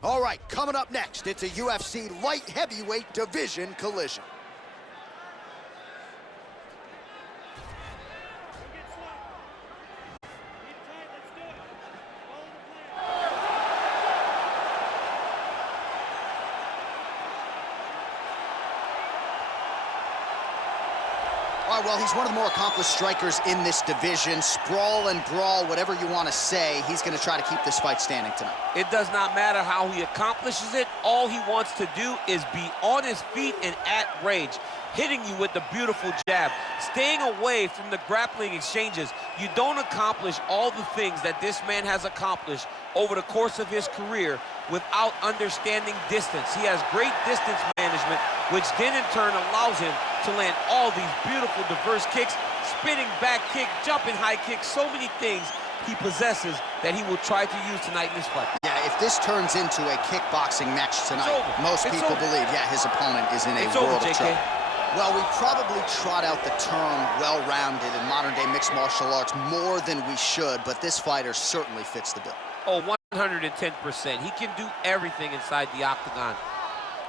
All right, coming up next, it's a UFC light heavyweight division collision. All right, well, he's one of the more accomplished strikers in this division. Sprawl and brawl, whatever you want to say, he's going to try to keep this fight standing tonight. It does not matter how he accomplishes it. All he wants to do is be on his feet and at rage, hitting you with the beautiful jab, staying away from the grappling exchanges. You don't accomplish all the things that this man has accomplished over the course of his career without understanding distance. He has great distance management, which then in turn allows him to land all these beautiful, diverse kicks, spinning back kick, jumping high kick, so many things he possesses that he will try to use tonight in this fight. Yeah, if this turns into a kickboxing match tonight, most people believe, yeah, his opponent is in a world of trouble. Well, we probably trot out the term well-rounded in modern-day mixed martial arts more than we should, but this fighter certainly fits the bill. Oh, 110%. He can do everything inside the octagon.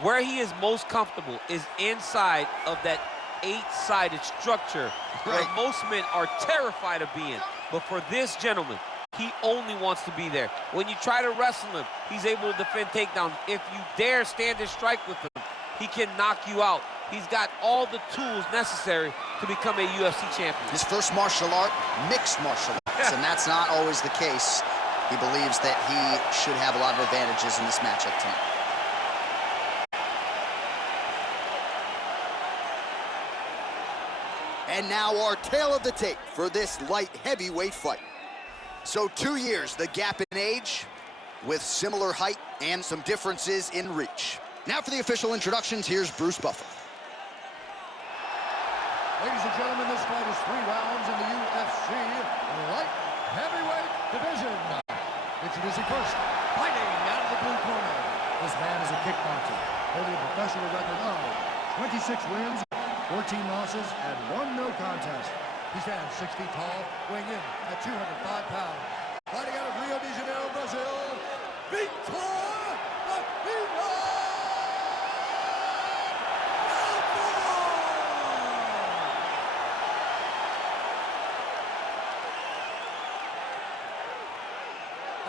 Where he is most comfortable is inside of that 8-sided structure where most men are terrified of being. But for this gentleman, he only wants to be there. When you try to wrestle him, he's able to defend takedowns. If you dare stand and strike with him, he can knock you out. He's got all the tools necessary to become a UFC champion. His first martial art, mixed martial arts, and that's not always the case. He believes that he should have a lot of advantages in this matchup tonight. And now our tale of the tape for this light heavyweight fight. So 2 years, the gap in age, with similar height and some differences in reach. Now for the official introductions, here's Bruce Buffer. Ladies and gentlemen, this fight is 3 rounds in the UFC light heavyweight division. Introducing first, fighting out of the blue corner. This man is a kickboxer, holding a professional record of 26 wins, 14 losses, and 1 no contest. He stands 6 feet tall, weighing in at 205 pounds. Fighting out of Rio de Janeiro, Brazil, Victor!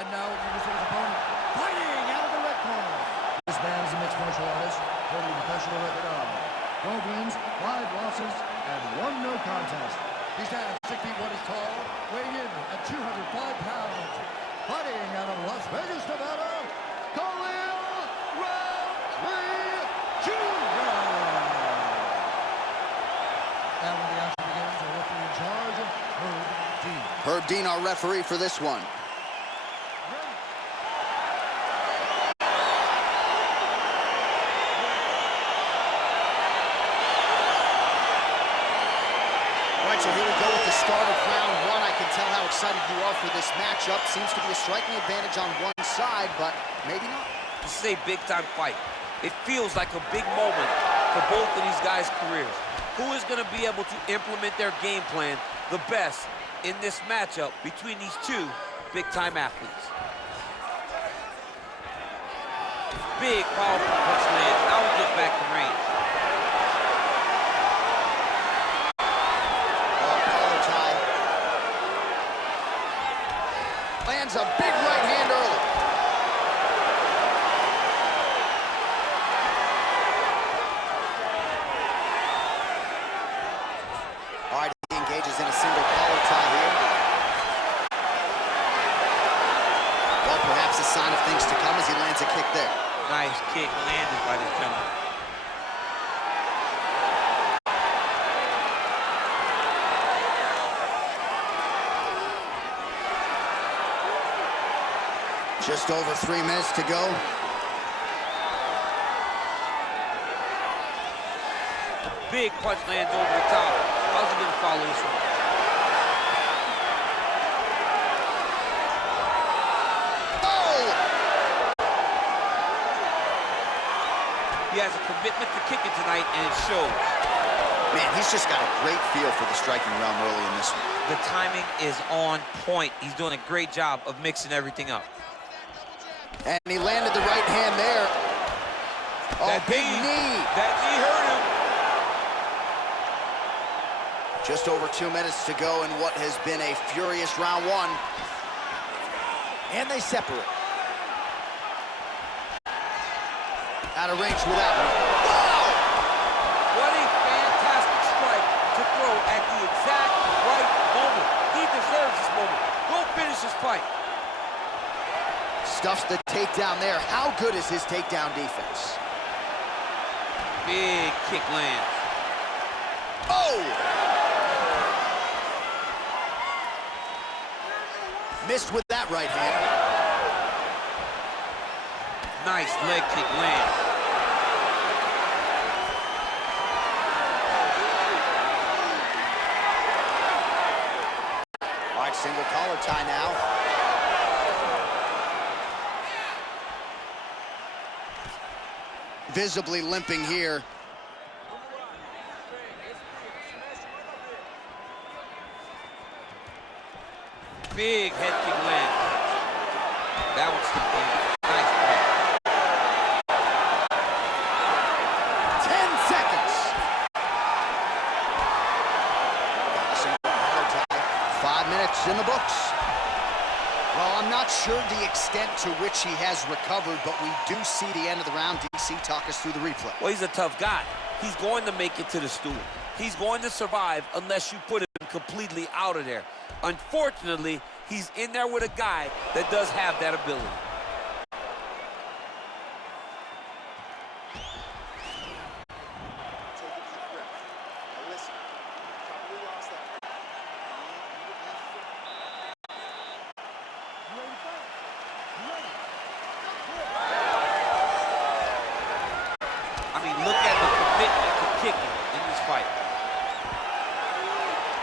And now introducing his opponent, fighting out of the red corner. This man is a mixed martial artist, holding a professional record of 12 wins, 5 losses, and 1 no contest. He stands 6 feet 1 inches tall, weighing in at 205 pounds. Fighting out of Las Vegas, Nevada, Khalil Roundtree Jr. And when the action begins, our referee in charge, Herb Dean. Herb Dean, our referee for this one. So here we go with the start of round 1. I can tell how excited you are for this matchup. Seems to be a striking advantage on one side, but maybe not. This is a big-time fight. It feels like a big moment for both of these guys' careers. Who is going to be able to implement their game plan the best in this matchup between these 2 big-time athletes? Big, powerful punch lands. Now we get back to range. Lands a big right hand early. All right, he engages in a single collar tie here. Well, perhaps a sign of things to come as he lands a kick there. Nice kick landed by this gentleman. Just over 3 minutes to go. Big punch lands over the top. How's he going to follow this one? Oh! He has a commitment to kicking tonight, and it shows. Man, he's just got a great feel for the striking realm early in this one. The timing is on point. He's doing a great job of mixing everything up. And he landed the right hand there. Oh, that big knee. That knee hurt him. Just over 2 minutes to go in what has been a furious round one. And they separate. Out of range with that one. Wow! What a fantastic strike to throw at the exact right moment. He deserves this moment. Go finish this fight. Stuffs the takedown there. How good is his takedown defense? Big kick lands. Oh! Missed with that right hand. Nice leg kick lands. All right, single collar tie now. Visibly limping here. Big head kick lands. That one's still in. Nice play. 10 seconds. Single collar tie. 5 minutes in the books. Well, I'm not sure the extent to which he has recovered, but we do see the end of the round. DC, talk us through the replay. Well, he's a tough guy. He's going to make it to the stool. He's going to survive unless you put him completely out of there. Unfortunately, he's in there with a guy that does have that ability. I mean, look at the commitment to kicking in this fight.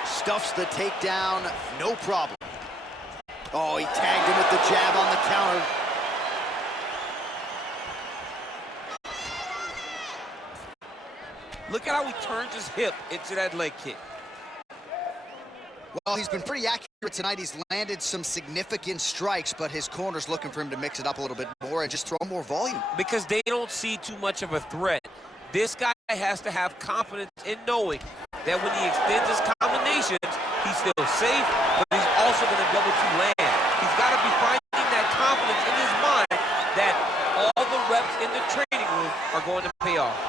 Stuffs the takedown, no problem. Oh, he tagged him with the jab on the counter. Look at how he turns his hip into that leg kick. Well, he's been pretty accurate tonight. He's landed some significant strikes, but his corner's looking for him to mix it up a little bit more and just throw more volume. Because they don't see too much of a threat. This guy has to have confidence in knowing that when he extends his combinations, he's still safe, but he's also going to be able to land. He's got to be finding that confidence in his mind that all the reps in the training room are going to pay off.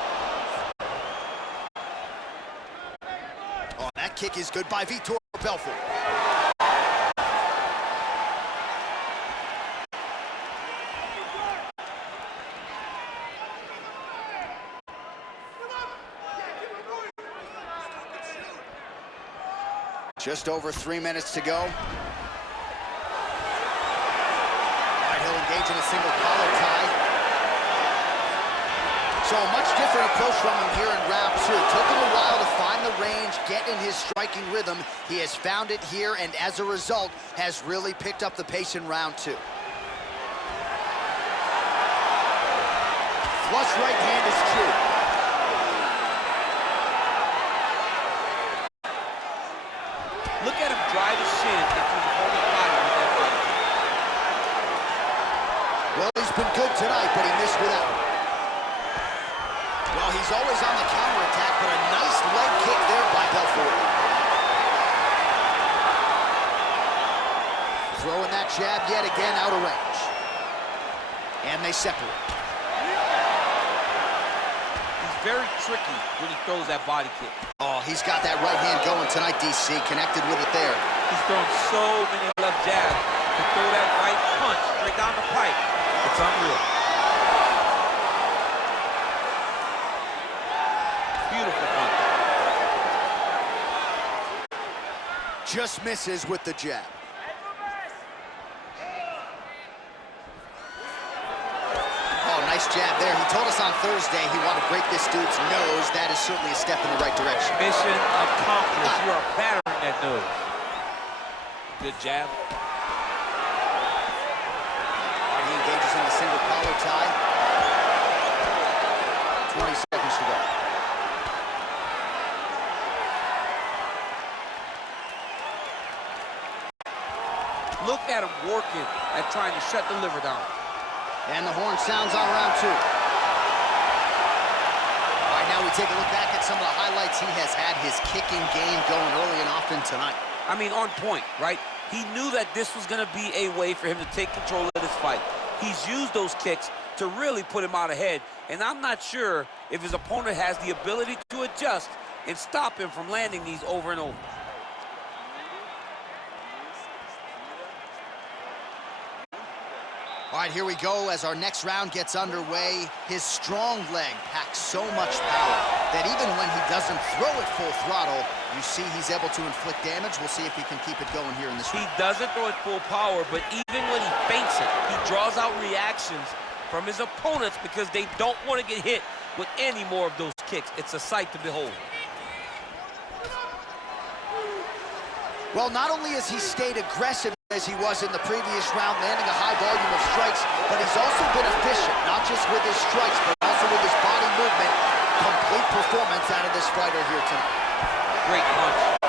Oh, that kick is good by Vitor Belfort. Just over 3 minutes to go. All right, he'll engage in a single collar tie. So a much different approach from him here in round two. Took him a while to find the range, get in his striking rhythm. He has found it here, and as a result, has really picked up the pace in round two. Flush right hand is true. Look at him drive his shin into his opponent's body with that body kick. Well, he's been good tonight, but he missed with that one. Well, he's always on the counterattack, but a nice leg kick there by Belfort. Throwing that jab yet again out of range. And they separate. He's very tricky when he throws that body kick. Oh, he's got that right hand going tonight, DC. Connected with it there. He's thrown so many left jabs to throw that right punch straight down the pipe. It's unreal. Beautiful punch. Just misses with the jab. Oh, nice jab there. He told us on Thursday he wanted to break this dude's nose. That is certainly a step in the right direction. Mission accomplished. You are battering that nose. Good jab. All right, he engages in the single collar tie. 20 seconds to go. Look at him working at trying to shut the liver down. And the horn sounds on round 2. All right, now we take a look back at some of the highlights. He has had his kicking game going early and often tonight. I mean, on point, right? He knew that this was going to be a way for him to take control of this fight. He's used those kicks to really put him out ahead, and I'm not sure if his opponent has the ability to adjust and stop him from landing these over and over. All right, here we go as our next round gets underway. His strong leg packs so much power that even when he doesn't throw it full throttle, you see he's able to inflict damage. We'll see if he can keep it going here in this round. He doesn't throw it full power, but even when he feints it, he draws out reactions from his opponents because they don't want to get hit with any more of those kicks. It's a sight to behold. Well, not only has he stayed aggressive as he was in the previous round, landing a high volume of strikes, but he's also been efficient, not just with his strikes, but also with his body movement. Complete performance out of this fighter here tonight. Great punch.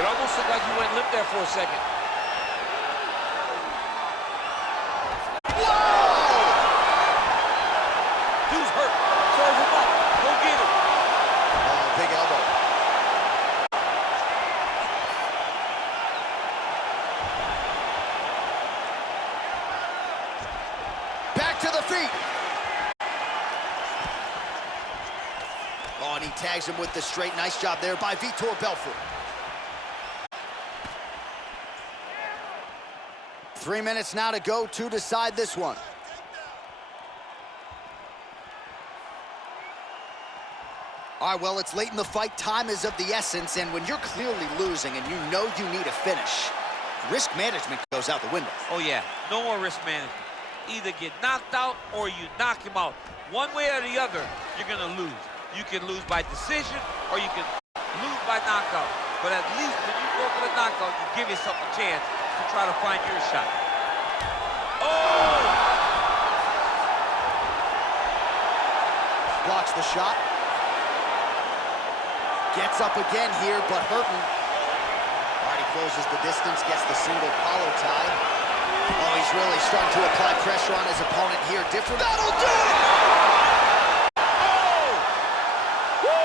It almost looked like he went limp there for a second. Dude's hurt. Serve him up. Go get him. Big elbow. Back to the feet. Oh, and he tags him with the straight. Nice job there by Vitor Belfort. 3 minutes now to go to decide this one. All right, well, it's late in the fight. Time is of the essence, and when you're clearly losing and you know you need a finish, risk management goes out the window. Oh, yeah. No more risk management. Either get knocked out or you knock him out. One way or the other, you're going to lose. You can lose by decision or you can lose by knockout. But at least when you go for the knockout, you give yourself a chance to try to find your shot. Oh! Blocks the shot. Gets up again here, but hurting. All right, he closes the distance, gets the single collar tie. Oh, he's really starting to apply pressure on his opponent here. Different. That'll do it! Oh! Woo!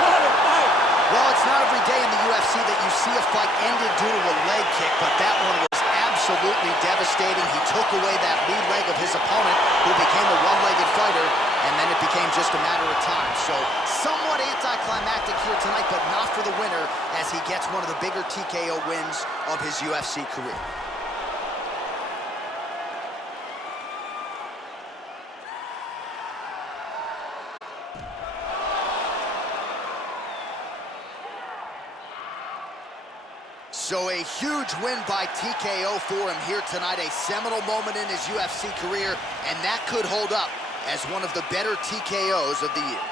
What a fight! Well, it's not every day in the UFC that you see a fight ended due to a leg kick, but that one was absolutely devastating. He took away that lead leg of his opponent, who became a one-legged fighter, and then it became just a matter of time. So somewhat anticlimactic here tonight, but not for the winner, as he gets one of the bigger TKO wins of his UFC career. So a huge win by TKO for him here tonight, a seminal moment in his UFC career, and that could hold up as one of the better TKOs of the year.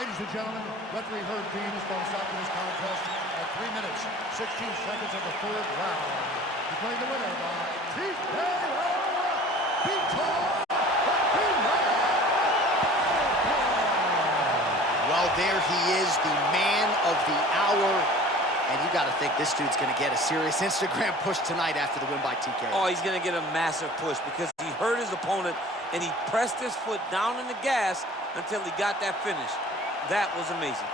Ladies and gentlemen, referee Herb Dean is going to stop this contest at 3 minutes, 16 seconds of the third round. Declaring the winner by TKO, Vitor. Well, there he is, the man of the hour. And you got to think this dude's going to get a serious Instagram push tonight after the win by TKO. Oh, he's going to get a massive push because he hurt his opponent and he pressed his foot down in the gas until he got that finish. That was amazing.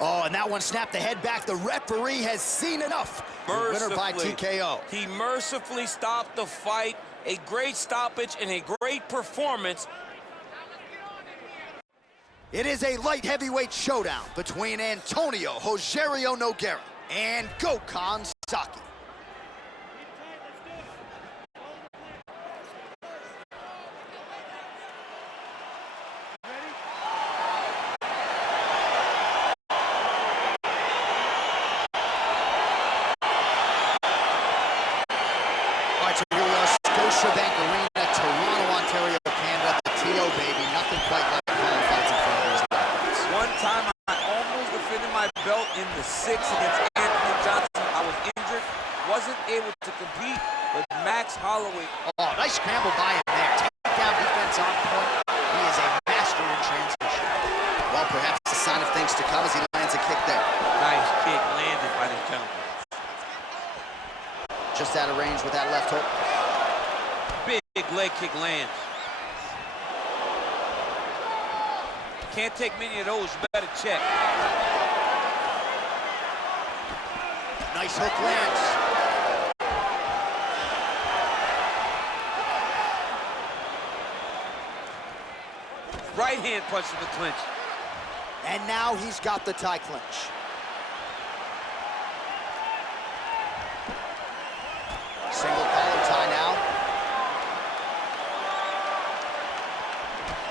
Oh, and that one snapped the head back. The referee has seen enough. Winner by TKO. He mercifully stopped the fight. A great stoppage and a great performance. It is a light heavyweight showdown between Antonio Rogerio Nogueira and Gokhan Saki. Bank Arena, Toronto, Ontario, Canada, the TO baby. Nothing quite like calling fights in front of these guys. One time I almost defended my belt in the 6 against Anthony Johnson. I was injured, wasn't able to compete with Max Holloway. Oh, nice scramble by him there. Takedown defense on point. He is a master in transition. Well, perhaps a sign of things to come as he lands a kick there. Nice kick landed by the gentleman. Just out of range with that left hook. Big leg kick lands. Can't take many of those, you better check. Nice hook lands. Right hand punch to the clinch. And now he's got the tie clinch. Single collar tie now.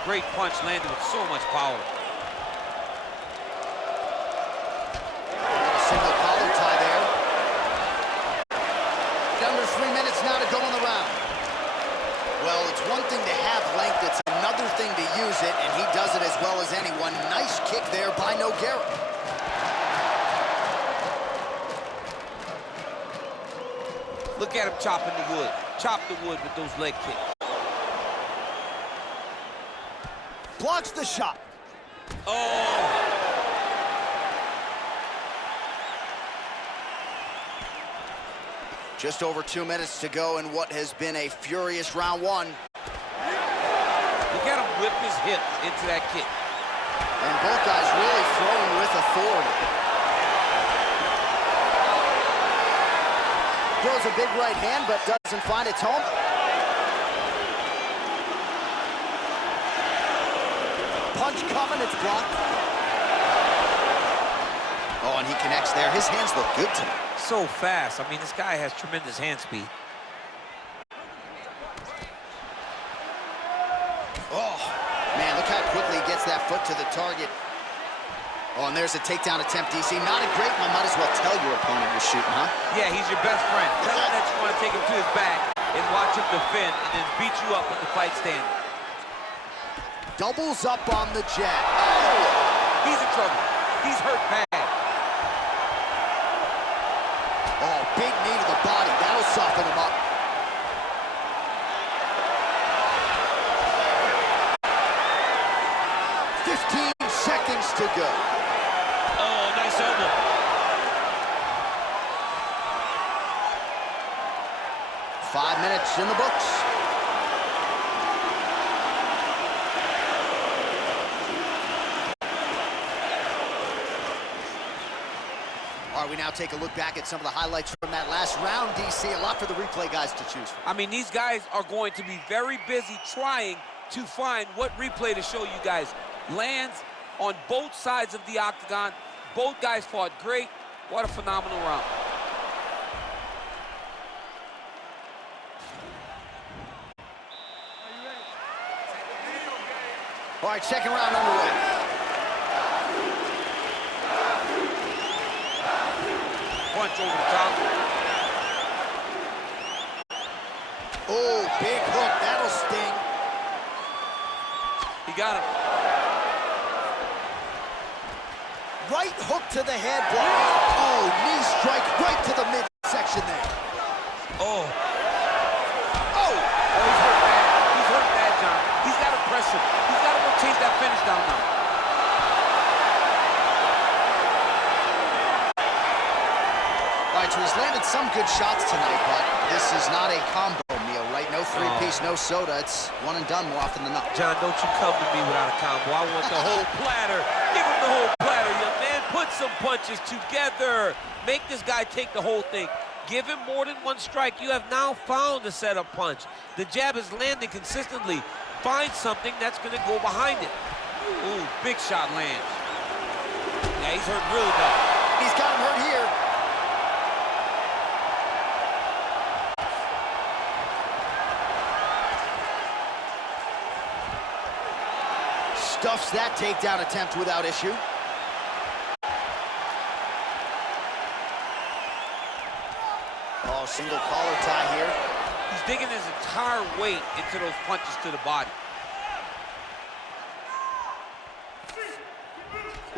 Great punch landed with so much power. Single collar tie there. Under 3 minutes now to go in the round. Well, it's one thing to have length, it's another thing to use it, and he does it as well as anyone. Nice kick there by Nogueira. Look at him chopping the wood. Chop the wood with those leg kicks. Blocks the shot. Oh! Just over 2 minutes to go in what has been a furious round one. Look at him whip his hip into that kick. And both guys really throwing with authority. Throws a big right hand, but doesn't find its home. Punch coming, it's blocked. Oh, and he connects there. His hands look good tonight. So fast. I mean, this guy has tremendous hand speed. Oh, man, look how quickly he gets that foot to the target. Oh, and there's a takedown attempt, DC. Not a great one. Might as well tell your opponent you're shooting, huh? Yeah, he's your best friend. Tell him that you want to take him to his back and watch him defend and then beat you up with the fight stand. Doubles up on the jab. Oh! He's in trouble. He's hurt bad. Oh, big knee to the body. That'll soften him up. Seconds to go. Oh, nice elbow. Five minutes in the books. All right, we now take a look back at some of the highlights from that last round, DC. A lot for the replay guys to choose from. I mean, these guys are going to be very busy trying to find what replay to show you guys. Lands on both sides of the octagon. Both guys fought great. What a phenomenal round. All right, second round underway. Punch over the top. Oh, big hook. That'll sting. He got him. Right hook to the head block. Oh, knee strike right to the midsection there. Oh. Oh! Oh, he's hurt bad. He's hurt bad, John. He's got to press him. He's got to go chase that finish down now. All right, so he's landed some good shots tonight, but this is not a combo meal, right? No three-piece, no soda. It's one and done more often than not. John, don't you come to me without a combo. I want the whole platter. Give him the whole platter, young man. Put land some punches together. Make this guy take the whole thing. Give him more than one strike. You have now found the setup punch. The jab is landing consistently. Find something that's going to go behind it. Ooh, big shot lands. Yeah, he's hurt really bad. He's got him hurt here. Stuffs that takedown attempt without issue. Oh, single collar tie here. He's digging his entire weight into those punches to the body.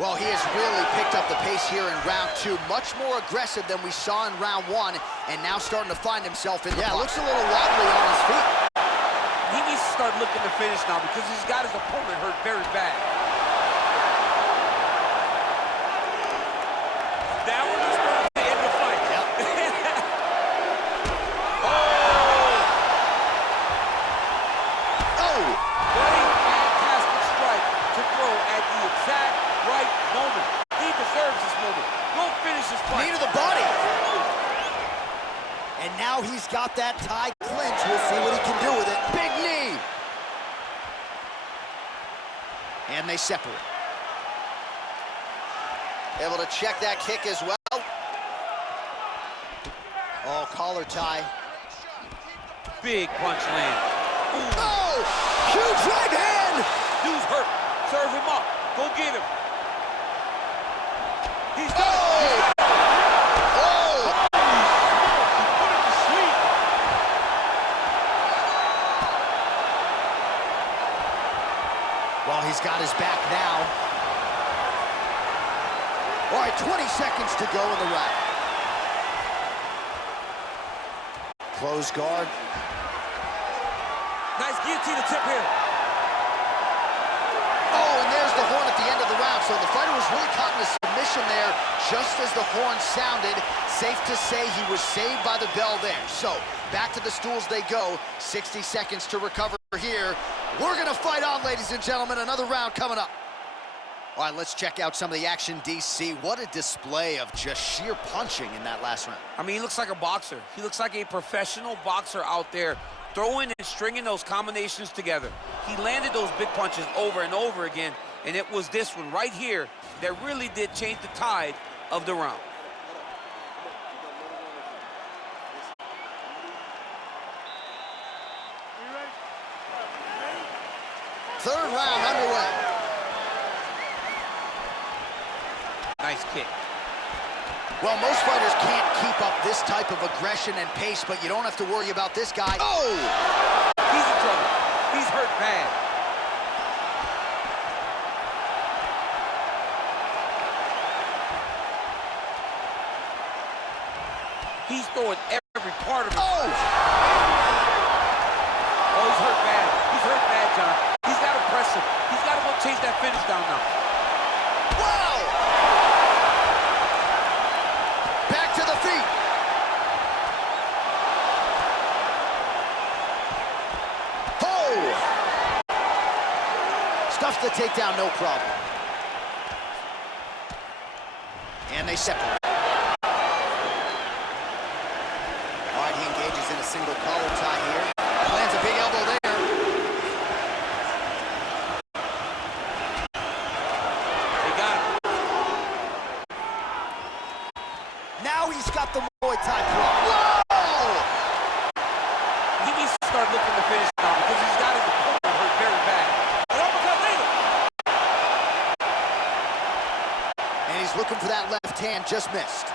Well, he has really picked up the pace here in round 2. Much more aggressive than we saw in round 1, and now starting to find himself in the box. Looks a little wobbly on his feet. He needs to start looking to finish now because he's got his opponent hurt very bad. That one is going to end the fight. Yep. Oh! What a fantastic strike to throw at the exact right moment. He deserves this moment. Go finish his fight. Knee to the body. And now he's got that tie clinch. We'll see what he can do with it. Big knee. And they separate. Able to check that kick as well. Oh, collar tie. Big punch land. Ooh. Oh, huge right hand. Dude's hurt. Serve him up. Go get him. He's done. Oh! Oh! He put him to sleep. Well, he's got his back now. All right, 20 seconds to go in the round. Close guard. Nice guillotine attempt here. Oh, and there's the horn at the end of the round. So the fighter was really caught in a submission there just as the horn sounded. Safe to say he was saved by the bell there. So back to the stools they go. 60 seconds to recover here. We're going to fight on, ladies and gentlemen. Another round coming up. All right, let's check out some of the action, DC. What a display of just sheer punching in that last round. I mean, he looks like a boxer. He looks like a professional boxer out there, throwing and stringing those combinations together. He landed those big punches over and over again, and it was this one right here that really did change the tide of the round. Third round underway. Nice kick. Well, most fighters can't keep up this type of aggression and pace, but you don't have to worry about this guy. Oh! He's in trouble. He's hurt bad. He's throwing every part of it. Oh! Oh, he's hurt bad. He's hurt bad, John. He's got to press him. He's got to go chase that finish down now. Wow! Back to the feet. Oh! Stuffs the takedown, no problem. And they separate. All right, he engages in a single collar tie here. Lands a big elbow there. They got him. Now he's got the Muay Thai block. Whoa! He needs to start looking to finish now because he's got his opponent hurt very bad. An uppercut later. And he's looking for that left hand, just missed.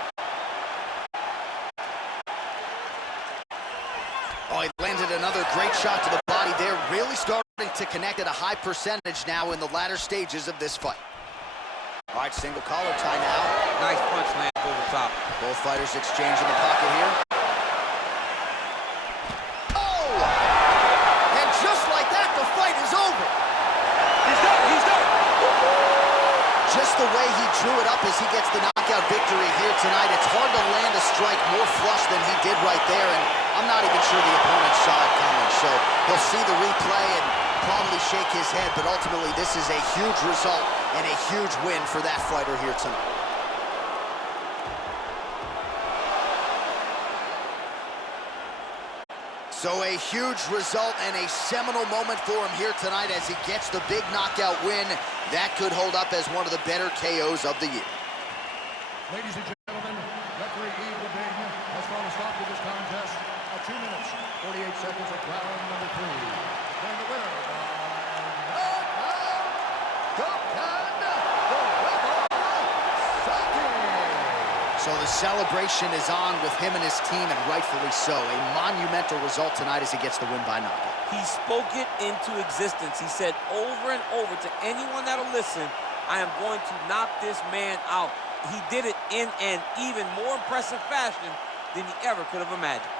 Oh, he landed another great shot to the body there. Really starting to connect at a high percentage now in the latter stages of this fight. All right, single collar tie now. Nice punch land over the top. Both fighters exchange in the pocket here. Oh! And just like that, the fight is over. He's done. He's done. Just the way he drew it up as he gets the knockout victory here tonight. It's hard to land a strike more flush than he did right there, and I'm not even sure the opponent saw it coming. So he'll see the replay and probably shake his head, but ultimately this is a huge result and a huge win for that fighter here tonight. So a huge result and a seminal moment for him here tonight as he gets the big knockout win. That could hold up as one of the better KOs of the year. Ladies and gentlemen, referee Yves Levine has called a stop to this contest at 2 minutes, 48 seconds of round number 3. And the winner by So the celebration is on with him and his team, and rightfully so. A monumental result tonight as he gets the win by knockout. He spoke it into existence. He said over and over to anyone that'll listen, I am going to knock this man out. He did it in an even more impressive fashion than he ever could have imagined.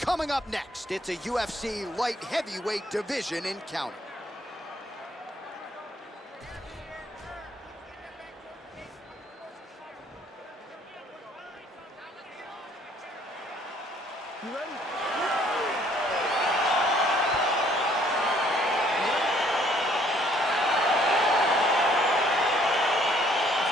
Coming up next, it's a UFC light heavyweight division encounter. You ready?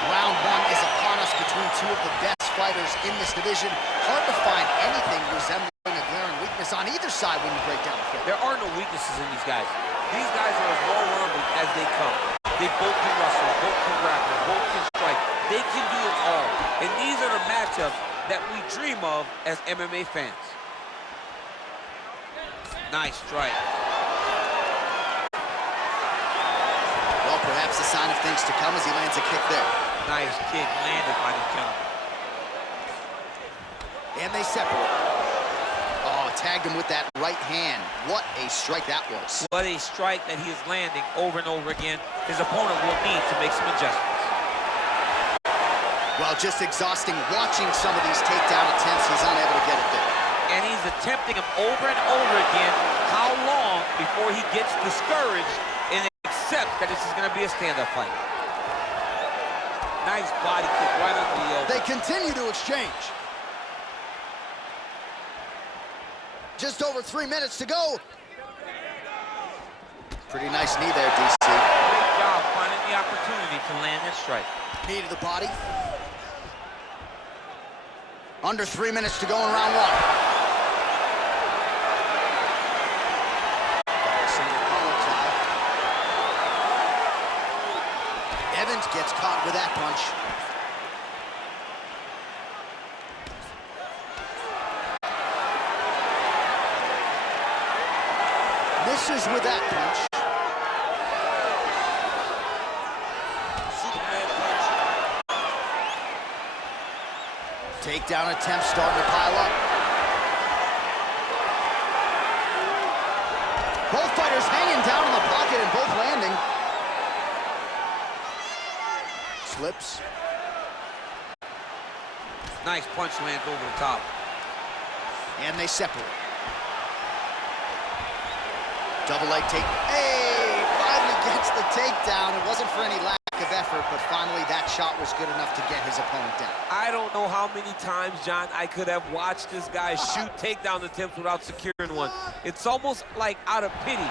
Round one is upon us between two of the best fighters in this division. Hard to find anything resembling a glaring weakness on either side when you break down the field. There are no weaknesses in these guys. These guys are as well-rounded as they come. They both can wrestle, both can grapple, both can strike. They can do it all. And these are the matchups that we dream of as MMA fans. Nice strike. Well, perhaps a sign of things to come as he lands a kick there. Nice kick landed by the counter. And they separate. Oh, tagged him with that right hand. What a strike that was. What a strike that he is landing over and over again. His opponent will need to make some adjustments. Well, just exhausting watching some of these takedown attempts. He's unable to get it there. And he's attempting them over and over again. How long before he gets discouraged and accepts that this is going to be a stand-up fight? Nice body kick right under the elbow. They continue to exchange. Just over 3 minutes to go. Pretty nice knee there, DC. Great job finding the opportunity to land that strike. Knee to the body. Under 3 minutes to go in round one. Evans gets caught with that punch. Misses with that punch. Superman punch. Takedown attempt starting to pile up. Both fighters hanging down in the pocket and both landing. Slips. Nice punch lands over the top. And they separate. Double leg take. Hey, finally gets the takedown. It wasn't for any lack of effort, but finally that shot was good enough to get his opponent down. I don't know how many times, John, I could have watched this guy shoot takedown attempts without securing one. It's almost like out of pity.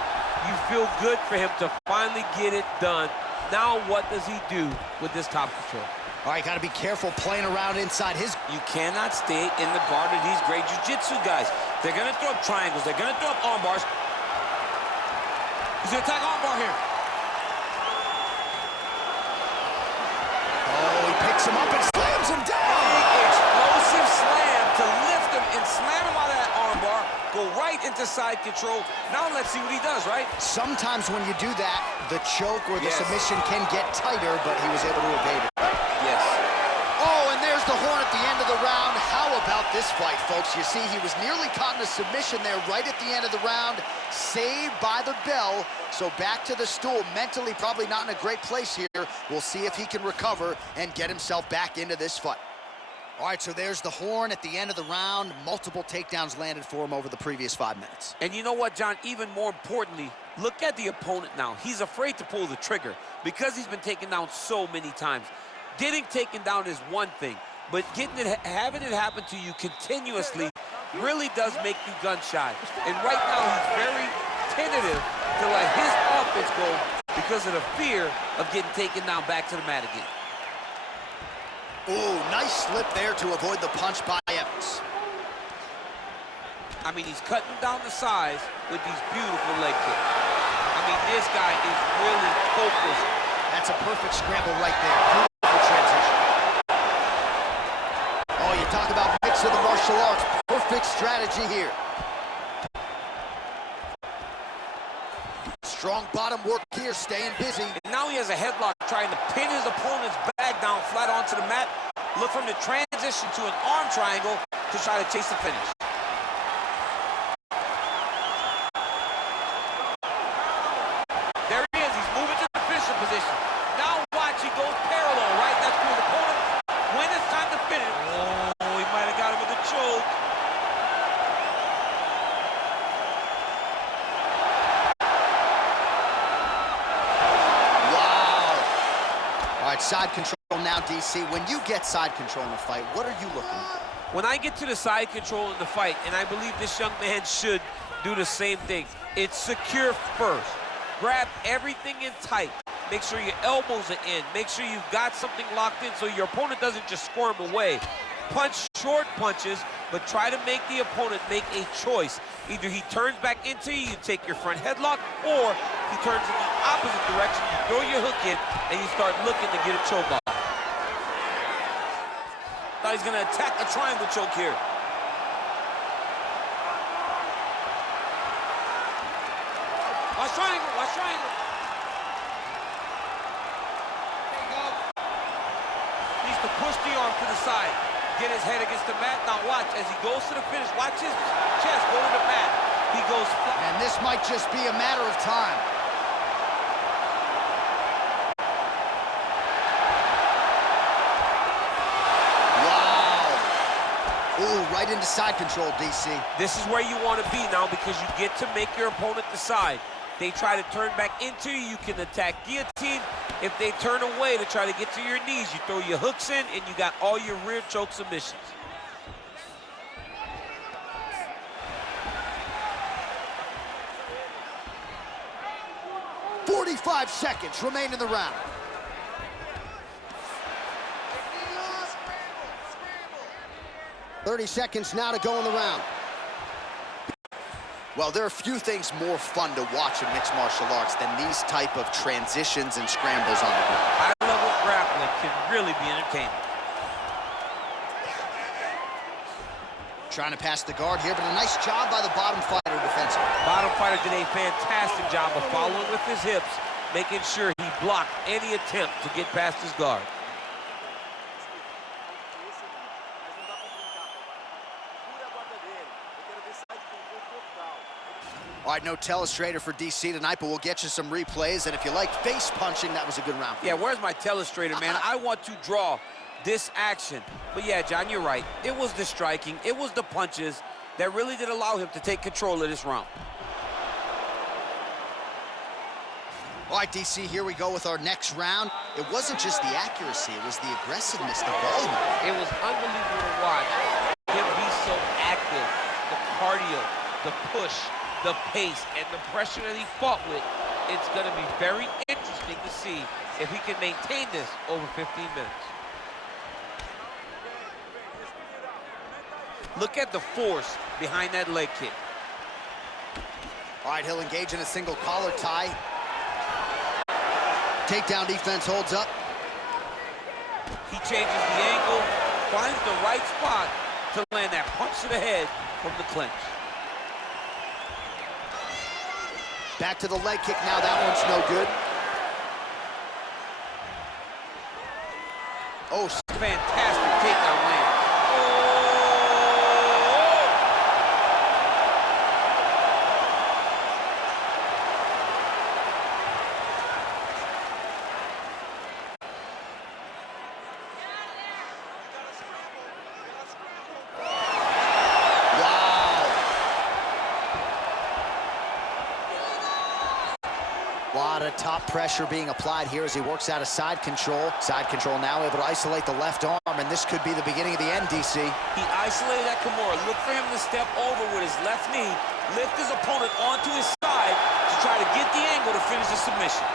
You feel good for him to finally get it done. Now what does he do with this top control? All right, got to be careful playing around inside his... You cannot stay in the guard of these great jiu-jitsu guys. They're going to throw up triangles. They're going to throw up arm bars. He's going to attack arm bar here. Oh, he picks him up and slams him down. Big explosive slam to lift him and slam him out of that arm bar. Go right into side control. Now let's see what he does, right? Sometimes when you do that, the choke or the submission can get tighter, but he was able to evade it. Yes. Oh, and there's the horn at the end of the round. How about this fight, folks? You see, he was nearly caught in a submission there right at the end of the round, saved by the bell. So back to the stool, mentally probably not in a great place here. We'll see if he can recover and get himself back into this fight. All right, so there's the horn at the end of the round. Multiple takedowns landed for him over the previous 5 minutes. And you know what, John? Even more importantly, look at the opponent now. He's afraid to pull the trigger because he's been taken down so many times. Getting taken down is one thing, but having it happen to you continuously really does make you gun shy. And right now, he's very tentative to let his offense go because of the fear of getting taken down back to the mat again. Ooh, nice slip there to avoid the punch by Evans. I mean, he's cutting down the size with these beautiful leg kicks. I mean, this guy is really focused. That's a perfect scramble right there. Beautiful transition. Oh, you talk about mix of the martial arts. Perfect strategy here. Strong bottom work here, staying busy. And now he has a headlock trying to pin his opponent's back down flat onto the mat. Look for him to transition to an arm triangle to try to chase the finish. There he is. He's moving to the finisher position. Now watch, he goes parallel right next to his opponent. When it's time to finish. Oh, he might have got him with a choke. Side control now, DC. When you get side control in a fight, what are you looking at? When I get to the side control in the fight, and I believe this young man should do the same thing, it's secure first. Grab everything in tight. Make sure your elbows are in. Make sure you've got something locked in so your opponent doesn't just squirm away. Punch short punches, but try to make the opponent make a choice. Either he turns back into you, you take your front headlock, or he turns in the opposite direction, you throw your hook in, and you start looking to get a choke off. Now he's gonna attack a triangle choke here. Watch triangle, watch triangle. There you go. Needs to push the arm to the side. Get his head against the mat. Now watch, as he goes to the finish, watch his chest go to the mat. He goes flat. And this might just be a matter of time. Wow. Ooh, right into side control, DC. This is where you want to be now because you get to make your opponent decide. They try to turn back into you, you can attack guillotine. If they turn away to try to get to your knees, you throw your hooks in and you got all your rear choke submissions. "45 seconds remain in the round. "30 seconds now to go in the round. Well, there are few things more fun to watch in mixed martial arts than these type of transitions and scrambles on the ground. High-level grappling can really be entertaining. Trying to pass the guard here, but a nice job by the bottom fighter defensively. Bottom fighter did a fantastic job of following with his hips, making sure he blocked any attempt to get past his guard. All right, no telestrator for DC tonight, but we'll get you some replays. And if you like face punching, that was a good round for Yeah, you. where's my telestrator, man? I want to draw this action. But yeah, John, you're right. It was the striking, it was the punches that really did allow him to take control of this round. All right, DC, here we go with our next round. It wasn't just the accuracy, it was the aggressiveness, the volume. It was unbelievable to watch him be so active. The cardio, the push, the pace, and the pressure that he fought with. It's going to be very interesting to see if he can maintain this over 15 minutes. Look at the force behind that leg kick. All right, he'll engage in a single collar tie. Takedown defense holds up. He changes the angle, finds the right spot to land that punch to the head from the clinch. Back to the leg kick now, that one's no good. Oh, fantastic takedown land. a lot of top pressure being applied here as he works out of side control. Side control now able to isolate the left arm, and this could be the beginning of the end, DC. He isolated that Kimura. Look for him to step over with his left knee, lift his opponent onto his side to try to get the angle to finish the submission.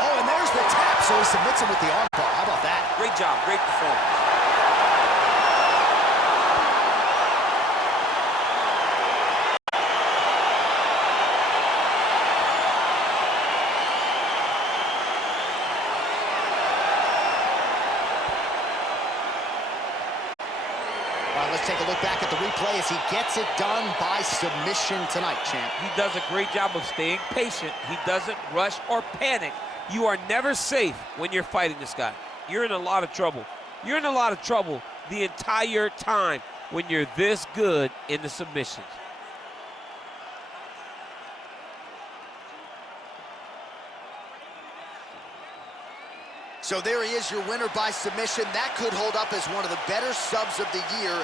Oh, and there's the tap, so he submits him with the arm bar. How about that? Great job, great performance. Let's take a look back at the replay as he gets it done by submission tonight, champ. He does a great job of staying patient. He doesn't rush or panic. You are never safe when you're fighting this guy. You're in a lot of trouble. You're in a lot of trouble the entire time when you're this good in the submissions. So there he is, your winner by submission. That could hold up as one of the better subs of the year.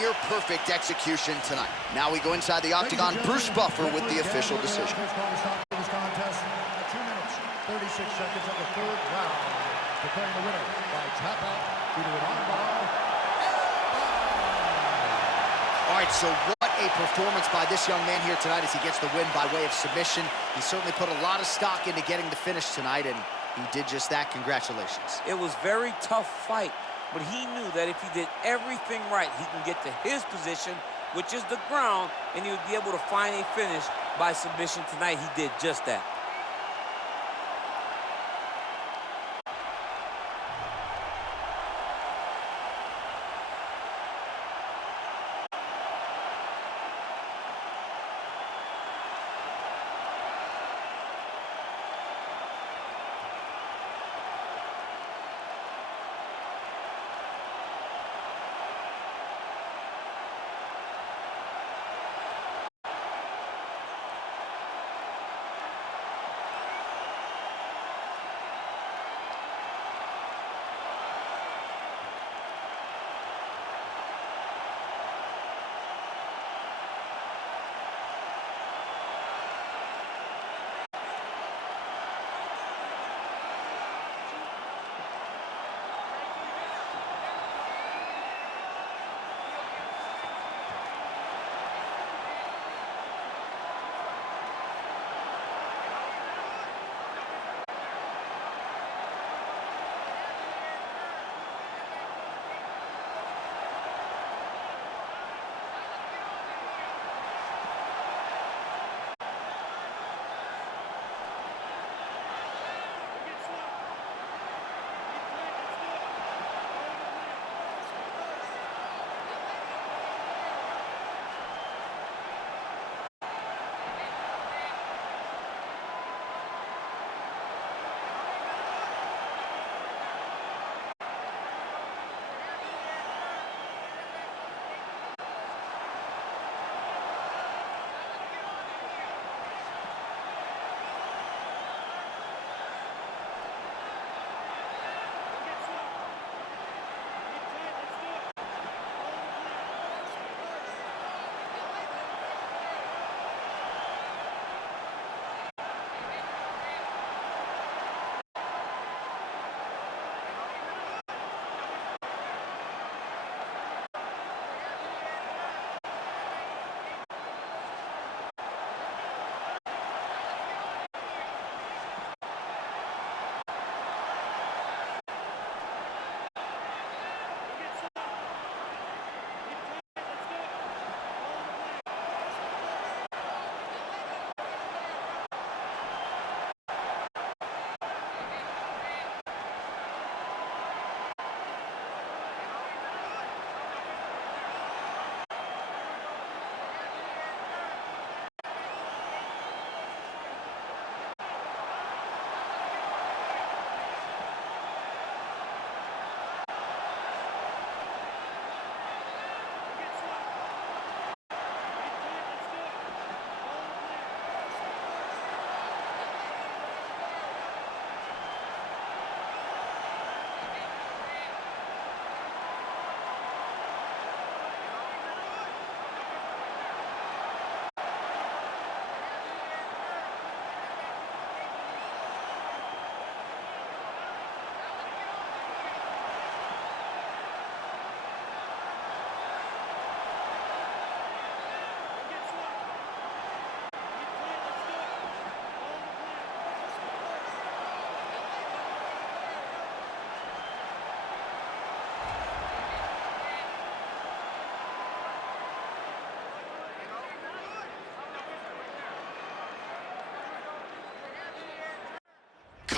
Near perfect execution tonight. Now we go inside the octagon. Bruce Buffer with the official decision. 2 minutes, 36 seconds of the third round. Declaring the winner by tap out due to an armbar. All right, so what a performance by this young man here tonight as he gets the win by way of submission. He certainly put a lot of stock into getting the finish tonight, and he did just that. Congratulations. It was a very tough fight, but he knew that if he did everything right, he can get to his position, which is the ground, and he would be able to find a finish by submission tonight. He did just that.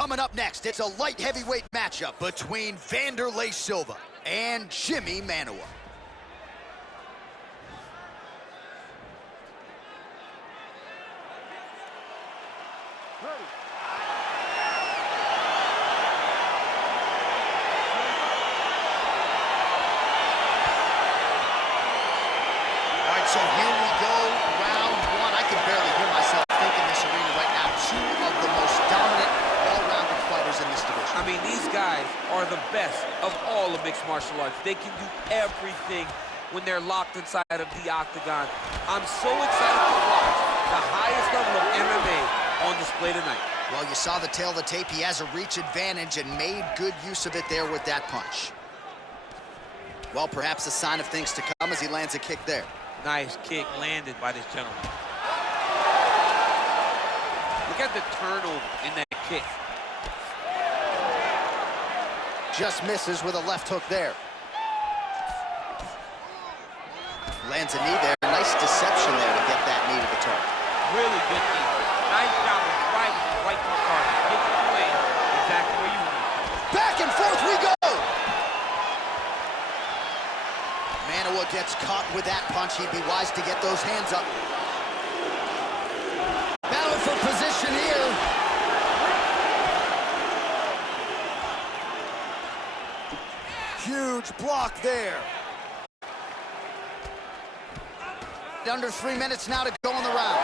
Coming up next, it's a light heavyweight matchup between Wanderlei Silva and Jimi Manuwa. So here we go, round one. I can barely hear myself think in this arena right now. Two of the most dominant, all-rounded fighters in this division. I mean, these guys are the best of all of mixed martial arts. They can do everything when they're locked inside of the octagon. I'm so excited to watch the highest level of MMA on display tonight. Well, you saw the tail of the tape. He has a reach advantage and made good use of it there with that punch. Well, perhaps a sign of things to come as he lands a kick there. Nice kick landed by this gentleman. Look at the turnover in that kick. Just misses with a left hook there. Lands a knee there. Nice deception there to get that knee to the target. Really good knee. Nice job of driving it right to the target. Get it away exactly where you want it. Back and forth we go! Manuwa gets caught with that punch. He'd be wise to get those hands up. Battle for position here. Huge block there. Under 3 minutes now to go in the round.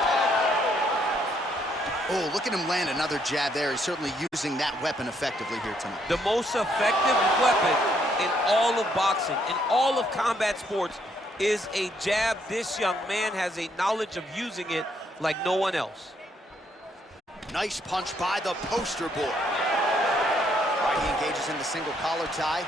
Oh, look at him land another jab there. He's certainly using that weapon effectively here tonight. The most effective weapon in all of boxing, in all of combat sports, is a jab. This young man has a knowledge of using it like no one else. Nice punch by the poster boy. All right, he engages in the single collar tie.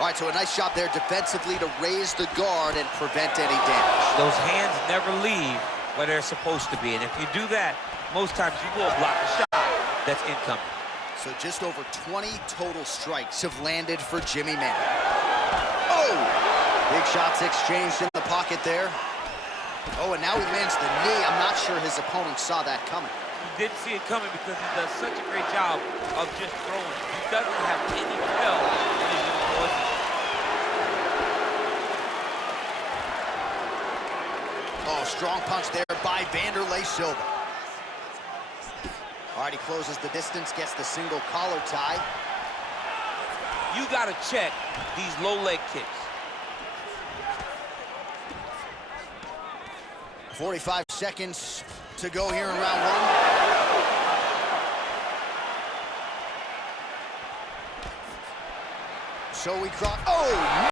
All right, so a nice job there defensively to raise the guard and prevent any damage. Those hands never leave where they're supposed to be, and if you do that, most times you will block a shot that's incoming. So just over 20 total strikes have landed for Jimi Manuwa. Oh! Big shots exchanged in the pocket there. Oh, and now he lands the knee. I'm not sure his opponent saw that coming. He didn't see it coming because he does such a great job of just throwing. He doesn't have any spell in his voice. Oh, strong punch there by Wanderlei Silva. All right, he closes the distance, gets the single collar tie. You got to check these low leg kicks. 45 seconds to go here in round one. So we cross. Oh, man!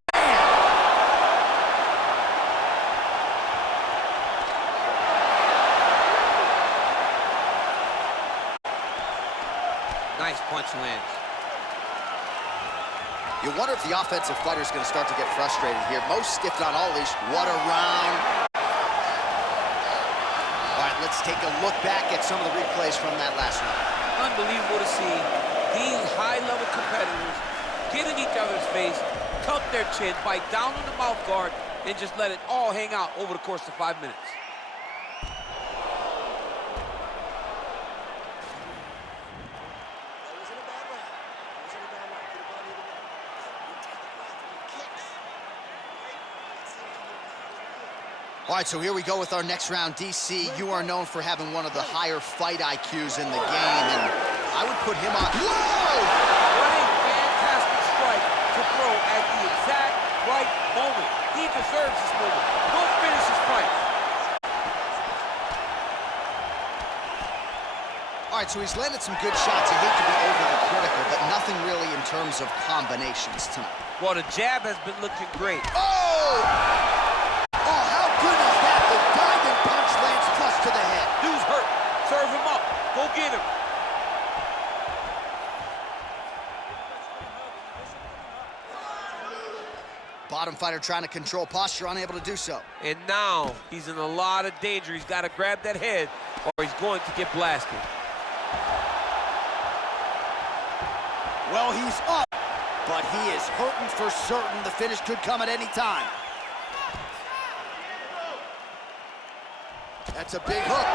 Nice punch lands. You wonder if the offensive fighter is going to start to get frustrated here. Most, if not all, these. What a round. All right, let's take a look back at some of the replays from that last round. Unbelievable to see these high-level competitors get in each other's face, tuck their chin, bite down on the mouth guard, and just let it all hang out over the course of 5 minutes. All right, so here we go with our next round. DC, you are known for having one of the higher fight IQs in the game, and I would put him on. Whoa! What a fantastic strike to throw at the exact right moment. He deserves this moment. Don't finish his fight. All right, so he's landed some good shots. You hate to be overly critical, but nothing really in terms of combinations tonight. Well, the jab has been looking great. Oh! To the head. Dude's hurt. Serve him up. Go get him. Bottom fighter trying to control posture, unable to do so. And now he's in a lot of danger. He's got to grab that head or he's going to get blasted. Well, he's up, but he is hurting for certain. The finish could come at any time. That's a big hook.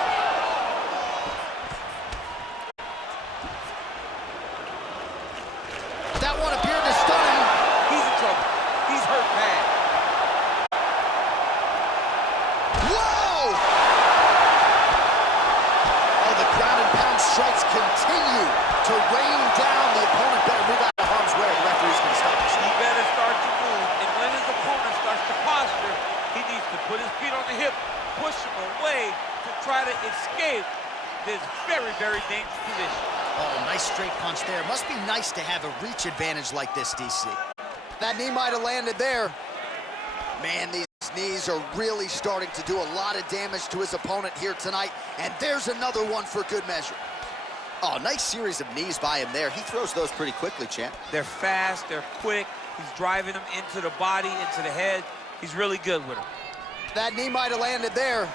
not want appear to stun him. He's in trouble. He's hurt bad. Whoa! Oh, the ground and pound strikes continue to rain down. The opponent better move out of harm's way. The referee's going to stop this. He better start to move, and when his opponent starts to posture, he needs to put his feet on the hip, push him away to try to escape this very, very dangerous position. Oh, nice straight punch there. Must be nice to have a reach advantage like this, DC. That knee might have landed there. Man, these knees are really starting to do a lot of damage to his opponent here tonight, and there's another one for good measure. Oh, nice series of knees by him there. He throws those pretty quickly, champ. They're fast, they're quick. He's driving them into the body, into the head. He's really good with them. That knee might have landed there.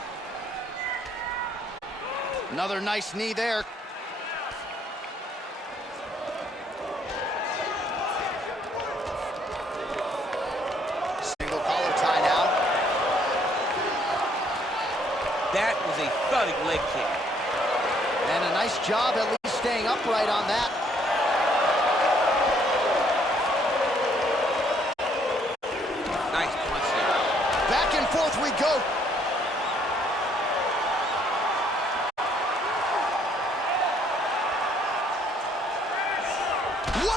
Another nice knee there. Single collar tie now. That was a thudding leg kick. And a nice job at least staying upright on that. Nice punch there. Back and forth we go. Whoa!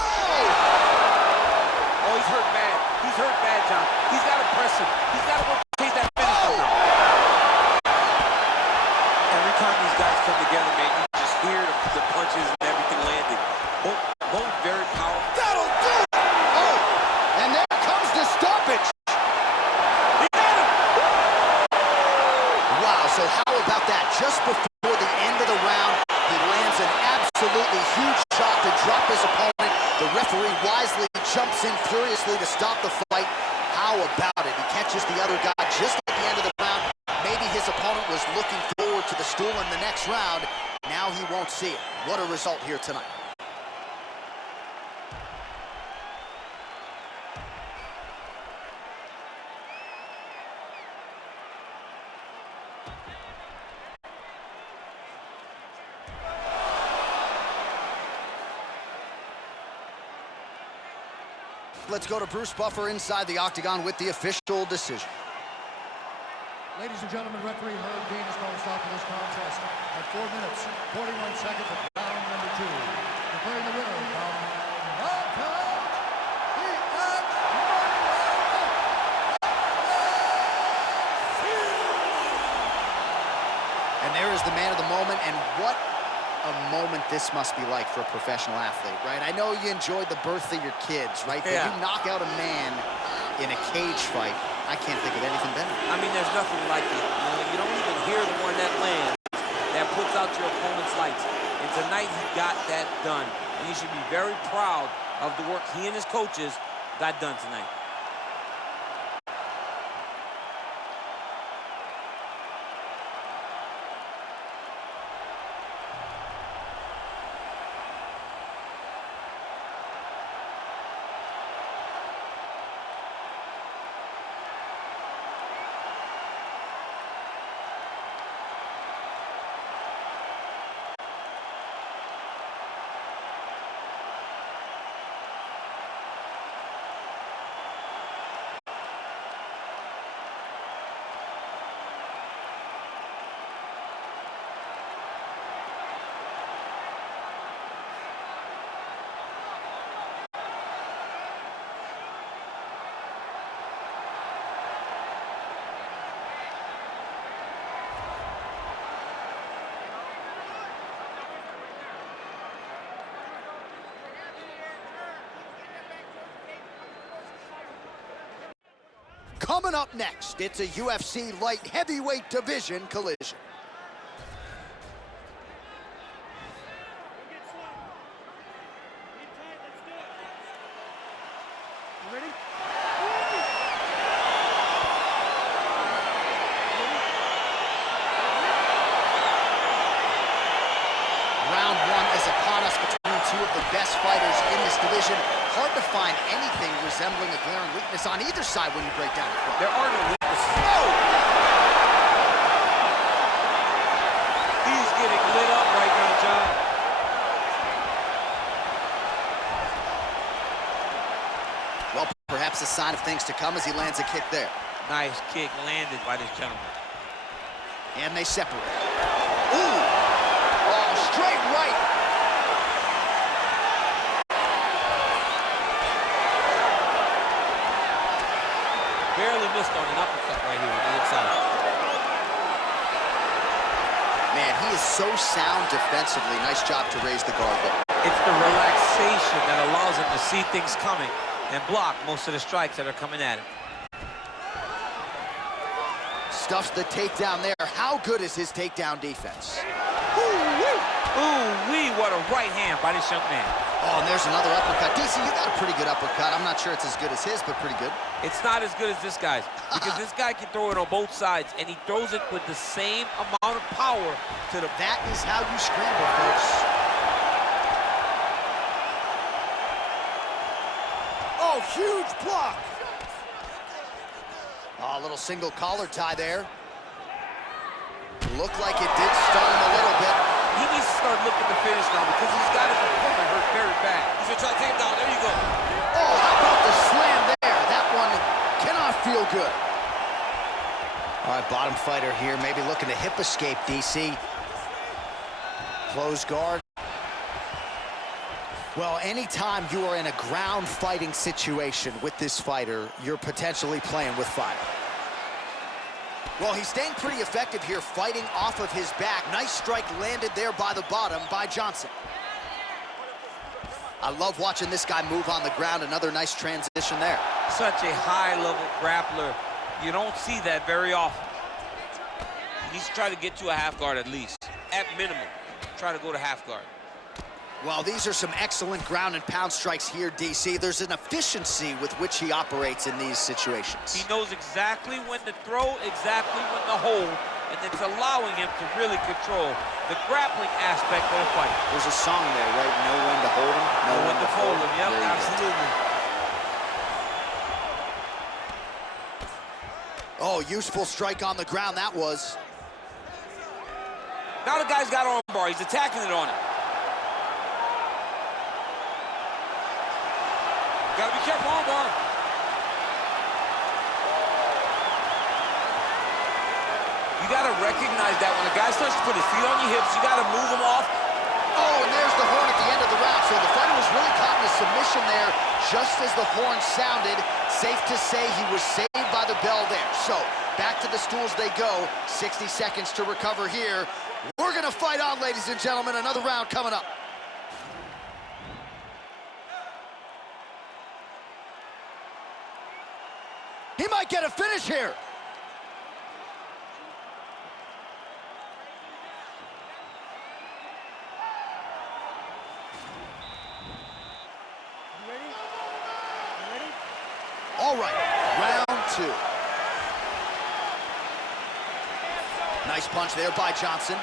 Oh, he's hurt bad. He's hurt bad, John. He's got to press him. He's got to work to chase that finish from him. Every time these guys come together, man, you just hear the punches and everything landing. Both very powerful. That'll do it! Oh, and there comes the stoppage. He got him! Wow, so how about that? Just before the end of the round, he lands an absolutely huge shot to drop his opponent. The referee wisely jumps in furiously to stop the fight. How about it? He catches the other guy just at the end of the round. Maybe his opponent was looking forward to the stool in the next round. Now he won't see it. What a result here tonight. Let's go to Bruce Buffer inside the octagon with the official decision. Ladies and gentlemen, referee Herb Dean has called a stop to this contest at 4 minutes, 41 seconds of round number 2. Declaring the winner by knockout, the And there is the man of the moment, and what a moment this must be like for a professional athlete, right? I know you enjoyed the birth of your kids, right? Yeah. But you knock out a man in a cage fight, I can't think of anything better. I mean, there's nothing like it. You don't even hear the one that lands, that puts out your opponent's lights. And tonight, he got that done. And he should be very proud of the work he and his coaches got done tonight. Coming up next, it's a UFC light heavyweight division collision. Round one is upon us between two of the best fighters in this division. Hard to find anything resembling a glaring weakness on either side when you break down the fight. There are no weaknesses. Oh! He's getting lit up right now, John. sign of things to come as he lands a kick there. Nice kick landed by this gentleman. And they separate. Ooh! Oh, straight right. Barely missed on an uppercut right here on the inside. Man, he is so sound defensively. Nice job to raise the guard there. It's the relaxation that allows him to see things coming and block most of the strikes that are coming at him. Stuffs the takedown there. How good is his takedown defense? Ooh-wee! Ooh-wee, what a right hand by this young man. Oh, and there's another uppercut. DC, you got a pretty good uppercut. I'm not sure it's as good as his, but pretty good. It's not as good as this guy's, because this guy can throw it on both sides, and he throws it with the same amount of power to the... That is how you scramble, folks. Oh, huge block. Oh, a little single collar tie there. Looked like it did stun him a little bit. He needs to start looking to finish now because he's got his opponent hurt very bad. He's gonna try to take him down. There you go. Oh, how about the slam there? That one cannot feel good. All right, bottom fighter here, maybe looking to hip escape, DC. Close guard. Well, anytime you are in a ground fighting situation with this fighter, you're potentially playing with fire. Well, he's staying pretty effective here, fighting off of his back. Nice strike landed there by the bottom by Johnson. I love watching this guy move on the ground. Another nice transition there. Such a high-level grappler. You don't see that very often. He needs to try to get to a half guard at least. At minimum, try to go to half guard. Well, these are some excellent ground and pound strikes here, DC. There's an efficiency with which he operates in these situations. He knows exactly when to throw, exactly when to hold, and it's allowing him to really control the grappling aspect of the fight. There's a song there, right? Know when to hold him, know when to fold him. Yep, absolutely. Oh, useful strike on the ground, that was. Now the guy's got arm bar. He's attacking it on him. Gotta be careful, arm bar. You gotta recognize that when a guy starts to put his feet on your hips, you gotta move him off. Oh, and there's the horn at the end of the round. So the fighter was really caught in a submission there just as the horn sounded. Safe to say he was saved by the bell there. So back to the stools they go. 60 seconds to recover here. We're gonna fight on, ladies and gentlemen. Another round coming up. He might get a finish here. You ready? You ready? All right, round two. Nice punch there by Johnson.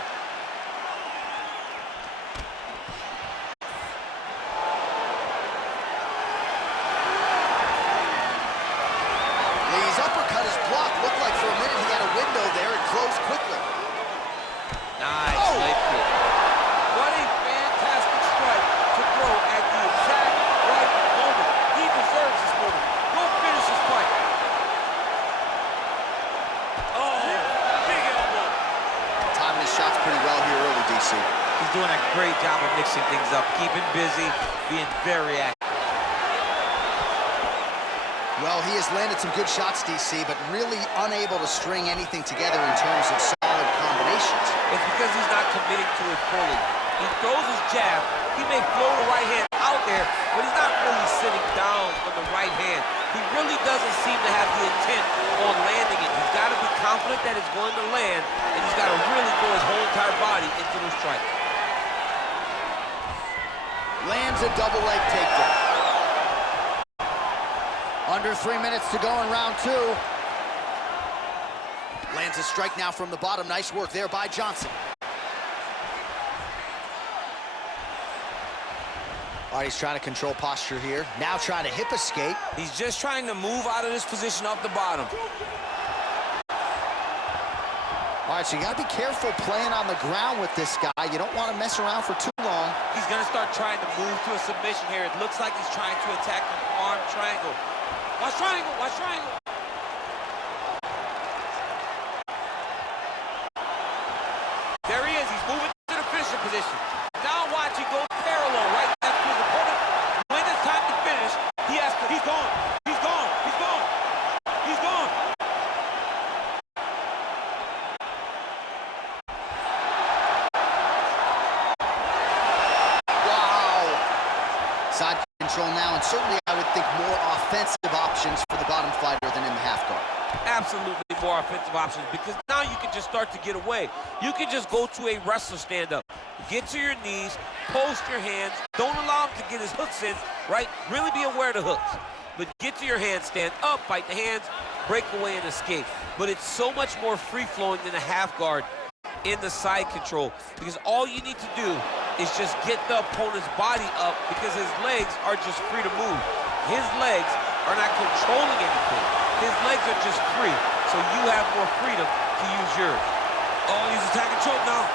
Lee's uppercut is blocked. Looked like for a minute he had a window there. It closed quickly. Nice Oh! leg kick. What a fantastic strike to throw at the exact right moment. He deserves this moment. Go finish this fight. Oh, big elbow. Timing his shots pretty well here early, DC. He's doing a great job of mixing things up, keeping busy, being very active. Well, he has landed some good shots, DC, but really unable to string anything together in terms of solid combinations. It's because he's not committing to it fully. He throws his jab. He may throw the right hand out there, but he's not really sitting down on the right hand. He really doesn't seem to have the intent on landing it. He's got to be confident that it's going to land, and he's got to really throw his whole entire body into the strike. Lands a double leg takedown. Under 3 minutes to go in round two. Lands a strike now from the bottom. Nice work there by Johnson. All right, he's trying to control posture here. Now trying to hip escape. He's just trying to move out of this position off the bottom. All right, so you got to be careful playing on the ground with this guy. You don't want to mess around for too long. He's going to start trying to move to a submission here. It looks like he's trying to attack the arm triangle. Watch triangle, watch triangle. There he is. He's moving to the finisher position. Now watch, he goes parallel right next to his opponent. When it's time to finish, he has to. He's gone. He's gone. He's gone. He's gone. Wow. Side control now, and certainly I would think more offensive options for the bottom fighter than in the half guard. Absolutely more offensive options, because now you can just start to get away. You can just go to a wrestler stand-up. Get to your knees, post your hands. Don't allow him to get his hooks in, right? Really be aware of the hooks. But get to your hands, stand up, fight the hands, break away and escape. But it's so much more free-flowing than a half guard in the side control, because all you need to do is just get the opponent's body up, because his legs are just free to move. His legs are not controlling anything. His legs are just free, so you have more freedom to use yours. Oh, he's attacking choke now.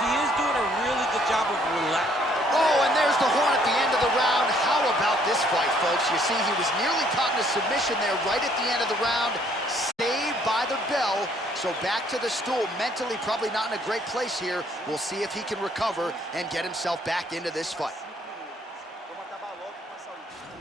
He is doing a really good job of relaxing. Oh, and there's the horn at the end of the round. How about this fight, folks? You see, he was nearly caught in a submission there right at the end of the round. Saved by the bell. So back to the stool. Mentally, probably not in a great place here. We'll see if he can recover and get himself back into this fight.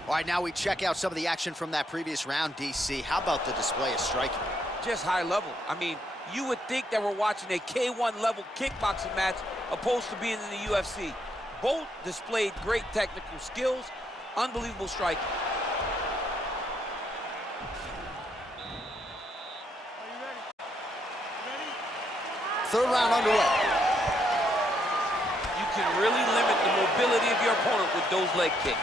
All right, now we check out some of the action from that previous round, DC. How about the display of striking? Just high level. I mean, you would think that we're watching a K1 level kickboxing match opposed to being in the UFC. Both displayed great technical skills, unbelievable striking. Third round underway. You can really limit the mobility of your opponent with those leg kicks.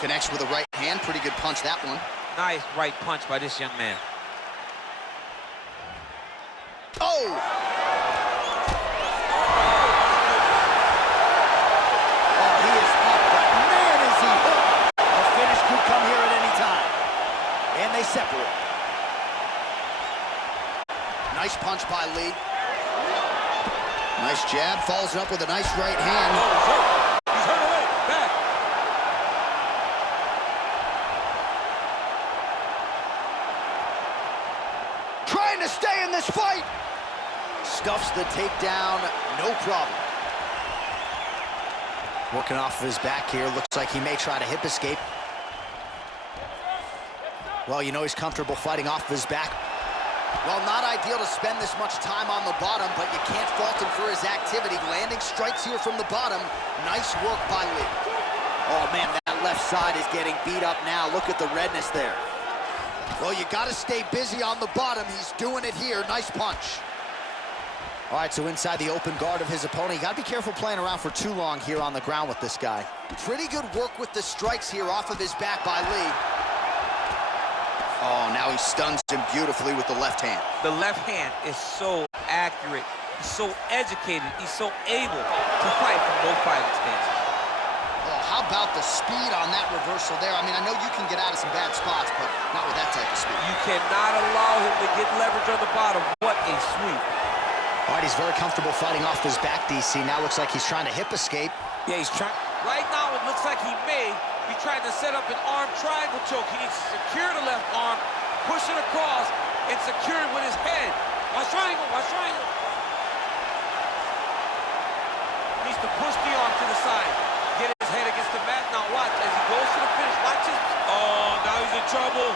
Connects with a right hand. Pretty good punch, that one. Nice right punch by this young man. Oh! Oh, he is up, but man, is he hooked. A finish could come here at any time. And they separate. Nice punch by Lee. Nice jab, follows up with a nice right hand. Oh, he's hurt. He's hurt away. Back. Trying to stay in this fight. Stuffs the takedown, no problem. Working off of his back here. Looks like he may try to hip escape. Well, you know he's comfortable fighting off of his back. Well, not ideal to spend this much time on the bottom, but you can't fault him for his activity. Landing strikes here from the bottom. Nice work by Lee. Oh, man, that left side is getting beat up now. Look at the redness there. Well, you got to stay busy on the bottom. He's doing it here. Nice punch. All right, so inside the open guard of his opponent. You got to be careful playing around for too long here on the ground with this guy. Pretty good work with the strikes here off of his back by Lee. Oh, now he stuns him beautifully with the left hand. The left hand is so accurate. He's so educated. He's so able to fight from both fighting stances. Oh, how about the speed on that reversal there? I mean, I know you can get out of some bad spots, but not with that type of speed. You cannot allow him to get leverage on the bottom. What a sweep. All right, he's very comfortable fighting off his back, DC. Now looks like he's trying to hip escape. Yeah, he's trying. Right now, it looks like he may be trying to set up an arm triangle choke. He needs to secure the left arm, push it across, and secure it with his head. Watch triangle, watch triangle. Needs to push the arm to the side. Get his head against the mat. Now watch, as he goes to the finish, watch his... Oh, now he's in trouble.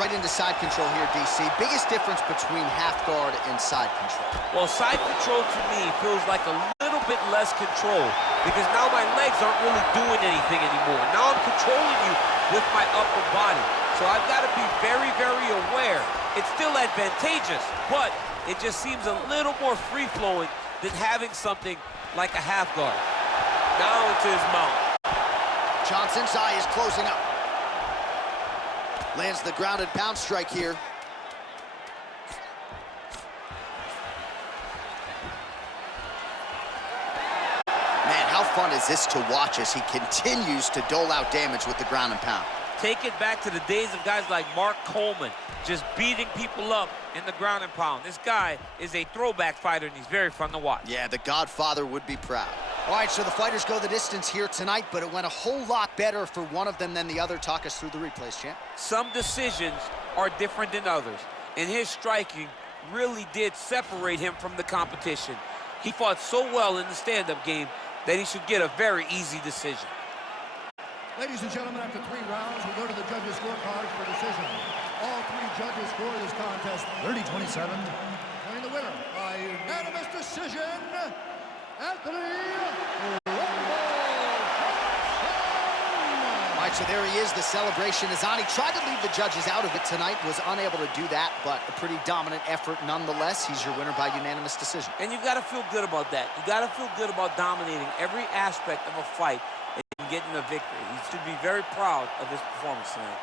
Right into side control here, DC. Biggest difference between half guard and side control? Well, side control to me feels like a little bit less control, because now my legs aren't really doing anything anymore. Now I'm controlling you with my upper body. So I've got to be very, very aware. It's still advantageous, but it just seems a little more free-flowing than having something like a half guard. Now into his mouth. Johnson's eye is closing up. Lands the grounded pound strike here. fun is this to watch as he continues to dole out damage with the ground and pound? Take it back to the days of guys like Mark Coleman, just beating people up in the ground and pound. This guy is a throwback fighter, and he's very fun to watch. Yeah, the Godfather would be proud. All right, so the fighters go the distance here tonight, but it went a whole lot better for one of them than the other. Talk us through the replays, champ. Some decisions are different than others, and his striking really did separate him from the competition. He fought so well in the stand-up game that he should get a very easy decision. Ladies and gentlemen, after 3 rounds, we go to the judges' scorecards for decision. All 3 judges score this contest 30-27. And the winner by unanimous decision, Anthony Rumble. All right, so there he is. The celebration is on. He tried to leave the judges out of it tonight, was unable to do that, but a pretty dominant effort nonetheless. He's your winner by unanimous decision. And you've got to feel good about that. You got to feel good about dominating every aspect of a fight and getting a victory. He should be very proud of his performance tonight.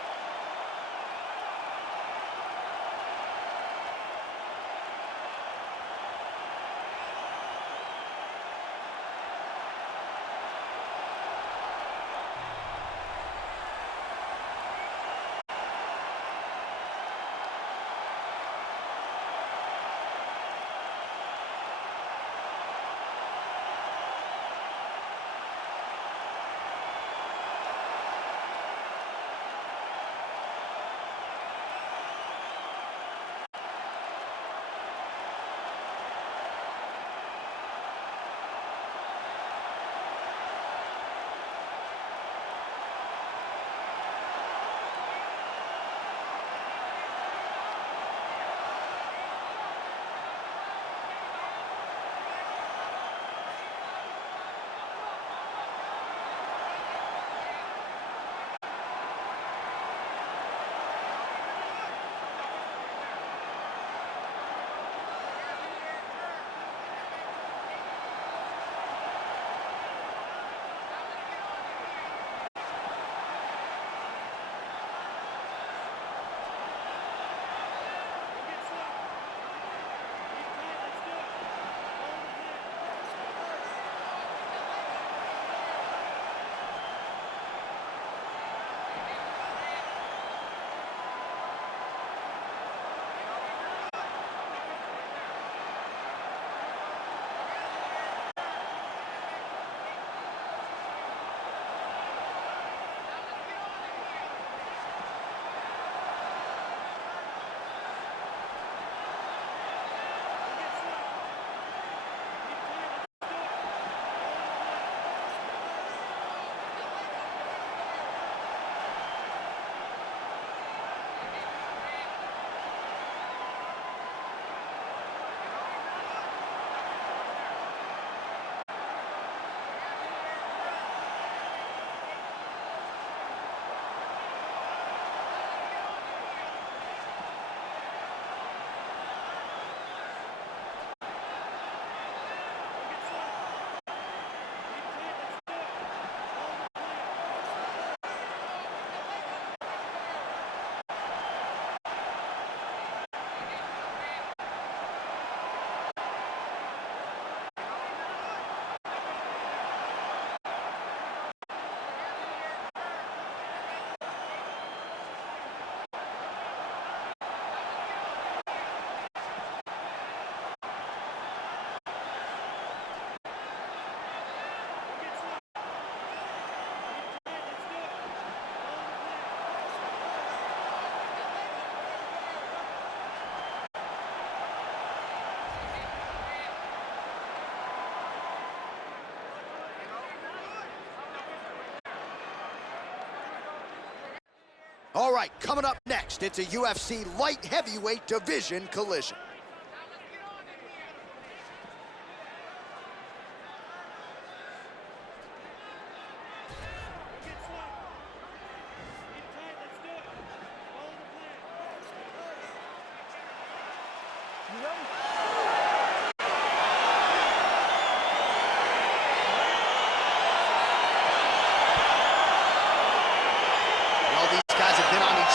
All right, coming up next, it's a UFC light heavyweight division collision.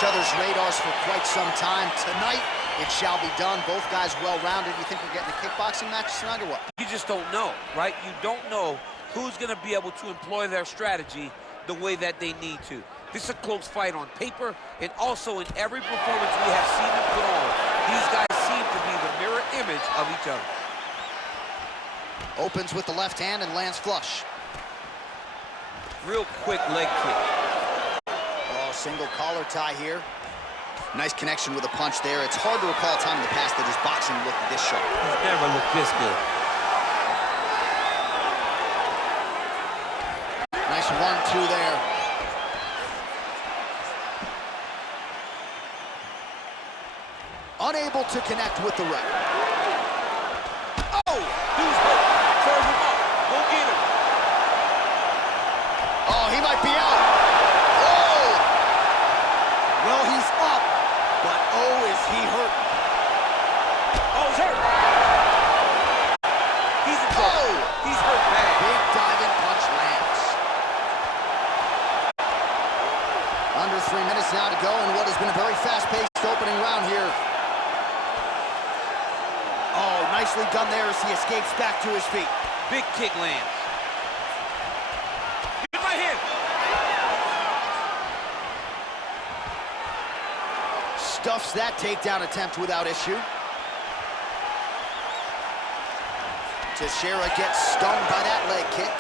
Other's radars for quite some time. Tonight, it shall be done. Both guys well-rounded. You think we're getting a kickboxing match tonight or what? You just don't know, right? You don't know who's going to be able to employ their strategy the way that they need to. This is a close fight on paper, and also in every performance we have seen them put on, these guys seem to be the mirror image of each other. Opens with the left hand and lands flush. Real quick leg kick. Oh, single collar tie here. Nice connection with a punch there. It's hard to recall a time in the past that his boxing looked this sharp. He's never looked this good. Nice 1-2 there. Unable to connect with the right. Oh! Dude's hurt. Serve him up. Go get him. Oh, he might be out. Oh! Well, he's up, but oh, is he hurt. Oh, he's hurt. He's in trouble. Oh! He's hurt bad. Big diving punch lands. Under 3 minutes now to go in what has been a very fast-paced opening round here. Oh, nicely done there as he escapes back to his feet. Big kick lands. Get my hand. Stuffs that takedown attempt without issue. Teixeira gets stung by that leg kick.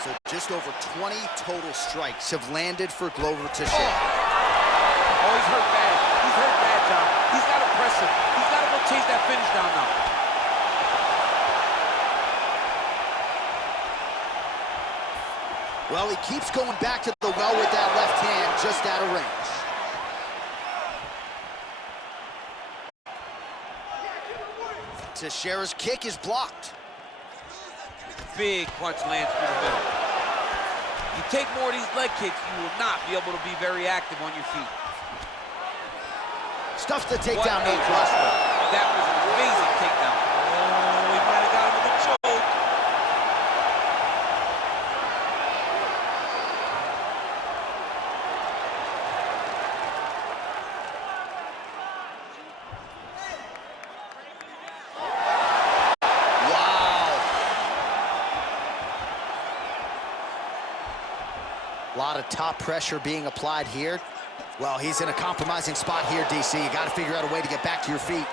So just over 20 total strikes have landed for Glover Teixeira. Oh, he's hurt bad. He's hurt bad, John. He's got to press him. He's got to go chase that finish down now. Well, he keeps going back to the well with that left hand just out of range. Teixeira's kick is blocked. Big punch lands through the middle. You take more of these leg kicks, you will not be able to be very active on your feet. Stuffs the takedown, no What a cross. That was an amazing takedown. Oh, he might have got him with a choke. A lot of top pressure being applied here. Well, he's in a compromising spot here, DC. You got to figure out a way to get back to your feet.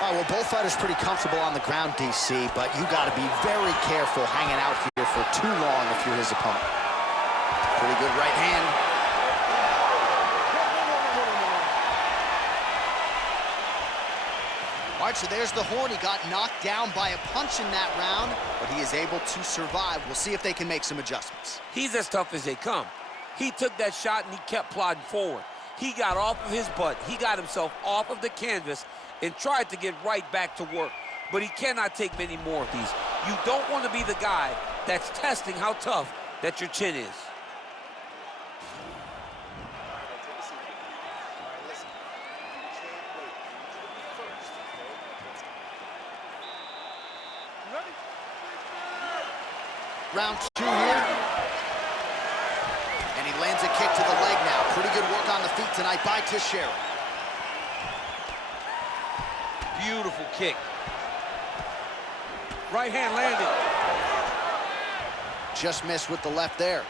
All right, well, both fighters pretty comfortable on the ground, DC, but you got to be very careful hanging out here for too long if you're his opponent. Pretty good right hand. All right, so there's the horn. He got knocked down by a punch in that round, but he is able to survive. We'll see if they can make some adjustments. He's as tough as they come. He took that shot and he kept plodding forward. He got off of his butt. He got himself off of the canvas and tried to get right back to work. But he cannot take many more of these. You don't want to be the guy that's testing how tough that your chin is. Round 2 here. And he lands a kick to the leg now. Pretty good work on the feet tonight by Teixeira. Beautiful kick. Right hand landed. Just missed with the left there.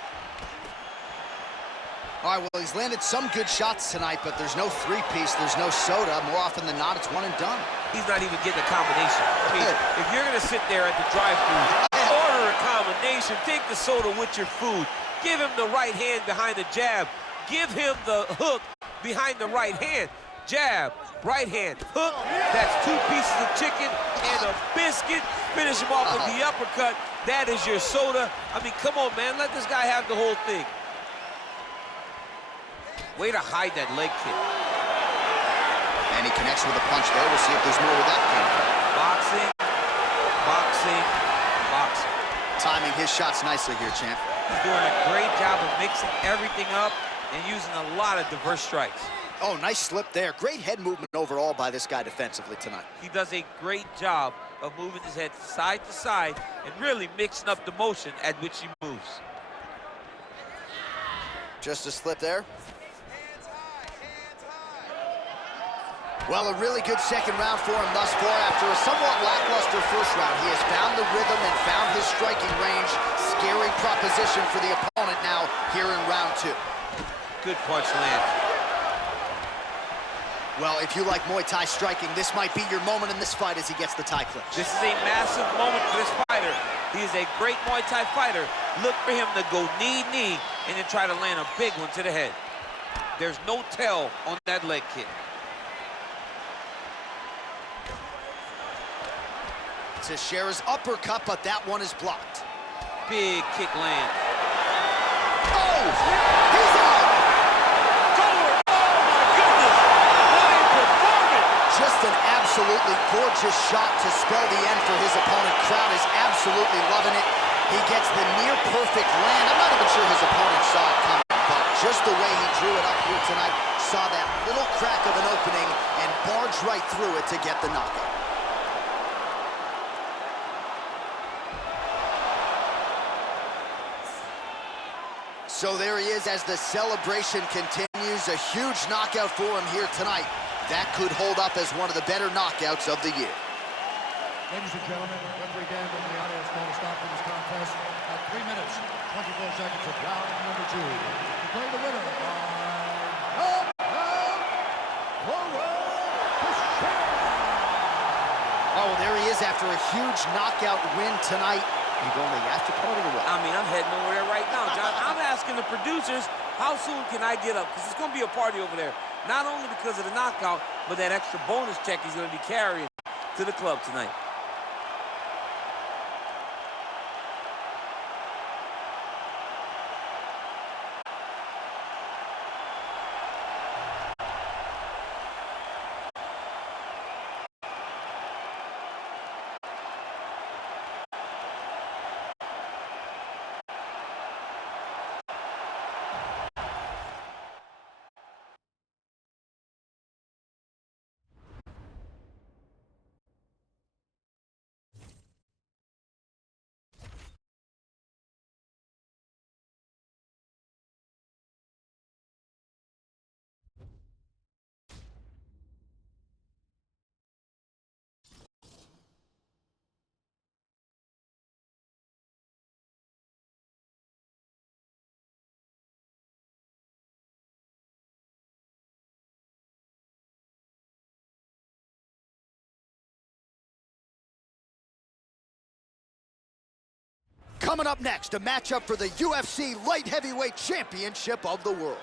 All right, well, he's landed some good shots tonight, but there's no three-piece, there's no soda. More often than not, it's one and done. He's not even getting a combination. I mean, if you're going to sit there at the drive-thru, order a combination, take the soda with your food, give him the right hand behind the jab, give him the hook behind the right hand. Jab, right hand, hook, that's 2 pieces of chicken and a biscuit. Finish him off with the uppercut. That is your soda. I mean, come on, man, let this guy have the whole thing. Way to hide that leg kick. And he connects with a punch there. We'll see if there's more with that kick. Boxing, boxing, boxing. Timing his shots nicely here, champ. He's doing a great job of mixing everything up and using a lot of diverse strikes. Oh, nice slip there. Great head movement overall by this guy defensively tonight. He does a great job of moving his head side to side and really mixing up the motion at which he moves. Just a slip there. Well, a really good second round for him thus far. After a somewhat lackluster first round, he has found the rhythm and found his striking range. Scary proposition for the opponent now here in round 2. Good punch land. Well, if you like Muay Thai striking, this might be your moment in this fight as he gets the Thai clinch. This is a massive moment for this fighter. He is a great Muay Thai fighter. Look for him to go knee, and then try to land a big one to the head. There's no tell on that leg kick. Teixeira's uppercut, but that one is blocked. Big kick land. Oh! He's out! Forward! Oh, my goodness! What a performance! Just an absolutely gorgeous shot to spell the end for his opponent. Crowd is absolutely loving it. He gets the near-perfect land. I'm not even sure his opponent saw it coming, but just the way he drew it up here tonight, saw that little crack of an opening and barged right through it to get the knockout. So there he is as the celebration continues. A huge knockout for him here tonight. That could hold up as one of the better knockouts of the year. Ladies and gentlemen, referee Dan from the audience called a stop to this contest at 3 minutes, 24 seconds of round number 2. Declare the winner by Oh, there he is after a huge knockout win tonight. You going to the after party or what? I mean, I'm heading over there right now, John. I'm asking the producers, how soon can I get up? Because it's going to be a party over there. Not only because of the knockout, but that extra bonus check he's going to be carrying to the club tonight. Coming up next, a matchup for the UFC Light Heavyweight Championship of the world.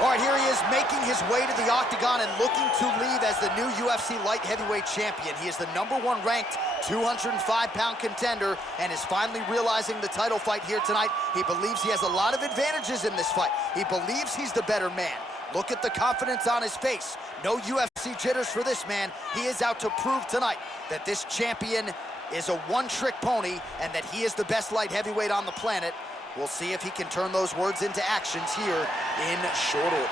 All right, here he is making his way to the octagon and looking to leave as the new UFC Light Heavyweight Champion. He is the #1 ranked 205-pound contender and is finally realizing the title fight here tonight. He believes he has a lot of advantages in this fight. He believes he's the better man. Look at the confidence on his face. No UFC jitters for this man. He is out to prove tonight that this champion is a one-trick pony and that he is the best light heavyweight on the planet. We'll see if he can turn those words into actions here in short order.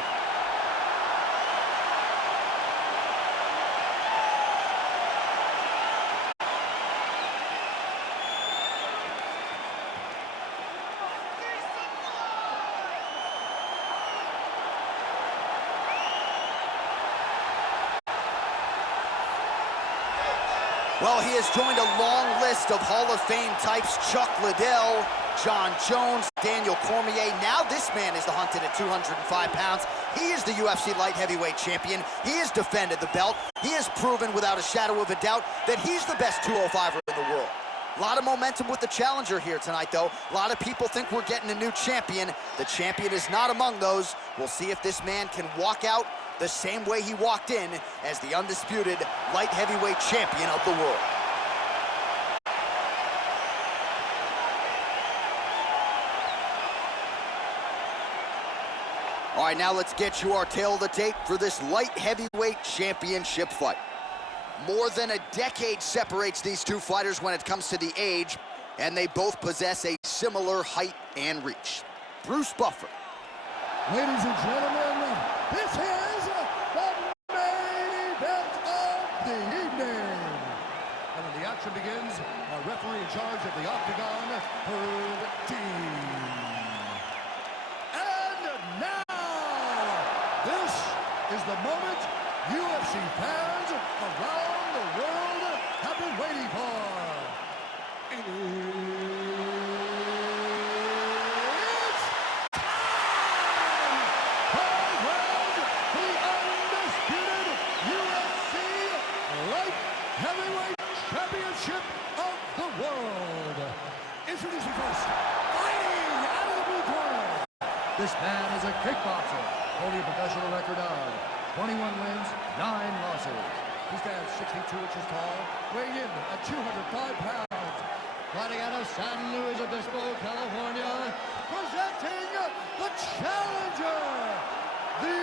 Well, he has joined a long list of Hall of Fame types: Chuck Liddell, John Jones, Daniel Cormier. Now this man is the hunted at 205 pounds. He is the UFC Light Heavyweight Champion. He has defended the belt. He has proven without a shadow of a doubt that he's the best 205er in the world. A lot of momentum with the challenger here tonight, though. A lot of people think we're getting a new champion. The champion is not among those. We'll see if this man can walk out the same way he walked in as the undisputed light heavyweight champion of the world. All right, now let's get you our tale of the tape for this light heavyweight championship fight. More than a decade separates these two fighters when it comes to the age, and they both possess a similar height and reach. Bruce Buffer. Ladies and gentlemen, this is action begins. Our referee in charge of the Octagon, Herb Dean. And now, this is the moment UFC fans around the world have been waiting for. It's time! Crowned the undisputed UFC Light Heavyweight Championship of the world. Introducing first, fighting out of the blue corner. This man is a kickboxer, holding a professional record of 21 wins, 9 losses. He stands 62 inches tall, weighing in at 205 pounds. Fighting out of San Luis Obispo, California, presenting the challenger, the